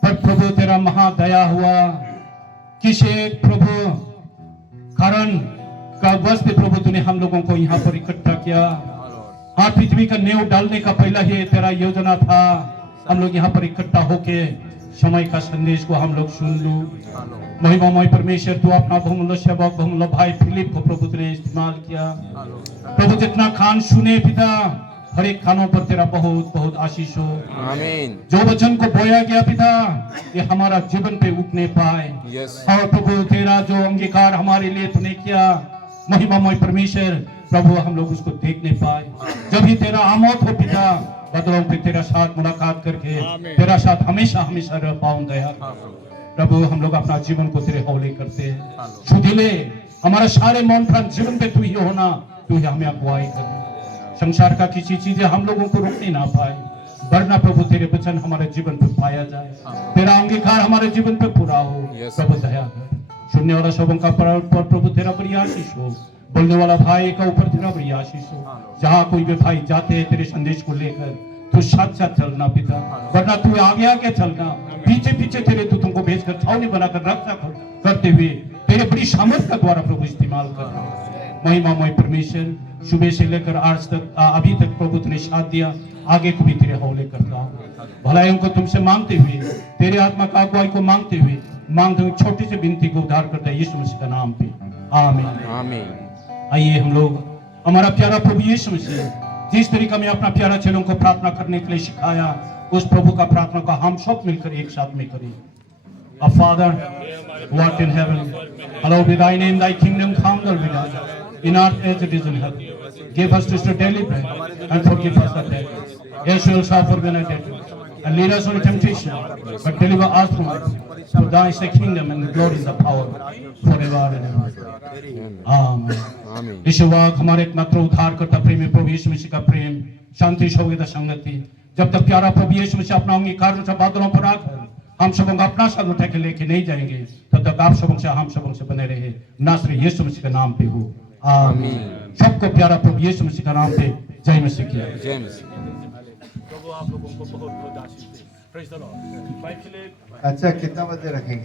पर प्रभु तेरा महादया हुआ। किस एक प्रभु कारण का वश पे प्रभु तूने हम लोगों को यहाँ पर इकट्ठा किया। हाँ, पृथ्वी का नींव डालने का पहला ही तेरा योजना था। हम लोग यहाँ पर इकट्ठा होके समय का संदेश को हम लोग सुन लूं। महिमामय परमेश्वर, तू अपना बहुमूल्य सेवक बहुमूल्य भाई फिलिप को प्रभु ने इस्तेमाल किया। प्रभु जितना खान सुने पिता, हर एक खानों पर तेरा बहुत बहुत आशीष हो। आमीन। जो वचन को बोया गया पिता, ये हमारा जीवन पे उठने पाए। यस। और प्रभु तेरा जो अंगीकार हमारे लिए तूने किया, महिमामय परमेश्वर प्रभु, हम लोग उसको देखने पाए। जब ही तेरा आमोद हो पिता, बदलों पे तेरा साथ मुलाकात करके तेरा साथ हमेशा हमेशा रह पाऊं दया। प्रभु हम लोग अपना जीवन को तेरे हवाले करते हैं। सुधिले हमारा सारे मन प्राण जीवन पे तू ही होना, तू ही हमें अगुवाई करना। संसार का किसी चीजें हम लोगों को रोकने ना पाए, वरना प्रभु तेरे वचन हमारे जीवन पे पाया जाए, तेरा अंगीकार हमारे जीवन पे पूरा हो। प्रभु दया कर। सुनने वाला सबों का पर प्रभु तेरा बड़ी आशीष हो। बोलने वाला भाई का ऊपर तेरा बड़ी आशीष हो। जहाँ कोई भी भाई जाते हैं तेरे संदेश को लेकर, तू साथ साथ चलना पिता, वरना तू आगे आगे चलना, पीछे पीछे तेरे दूतों को भेजकर छावनी बनाकर रक्षा करते हुए तेरे बड़ी सामर्थ का द्वारा प्रभु इस्तेमाल करना। महिमामय परमेश्वर, सुबह से लेकर आज तक अभी तक प्रभु तूने साथ दिया, आगे को भी तेरे हवाले करता हूँ। भलाइयों को तुमसे मांगते हुए, तेरे आत्मा का अगुवाई को मांगते हुए छोटी सी विनती को उद्धार करता है यीशु मसीह का नाम पे, आमीन आमीन। आइए हम लोग हमारा प्यारा प्रभु यीशु मसीह जिस तरीका में अपना प्यारा चेलों को प्रार्थना करने के लिए सिखाया, उस प्रभु का प्रार्थना का हम सब मिलकर एक साथ में करें। Our Father, who art in heaven, hallowed be thy name, thy kingdom come, thy will be done, in earth as it is in heaven. Give us this daily bread, and forgive us our debts, as we also forgive our debtors. And lead us into temptation, but deliver us from evil. For thine is the kingdom, and the glory, and the power, forever and ever. Amen. आमीन। इस वाक हमारे एकमात्र उद्धार करता प्रेमी प्रभु यीशु मसीह का प्रेम, शांति, सौगंध, संगति, जब तक प्यारा प्रभु यीशु मसीह अपना अंगीकार बादलों पर आकर हम सबों को अपना साथ उठा के लेके नहीं जाएंगे, तब तक आप सबों से हम सबों से बने रहे। नासरी यीशु मसीह के नाम पे हो, आमीन। सबको प्यारा प्रभु यीशु मसीह के नाम पे जय मसीह की जय। जय मसीह। अच्छा, कितना बजे रखेंगे?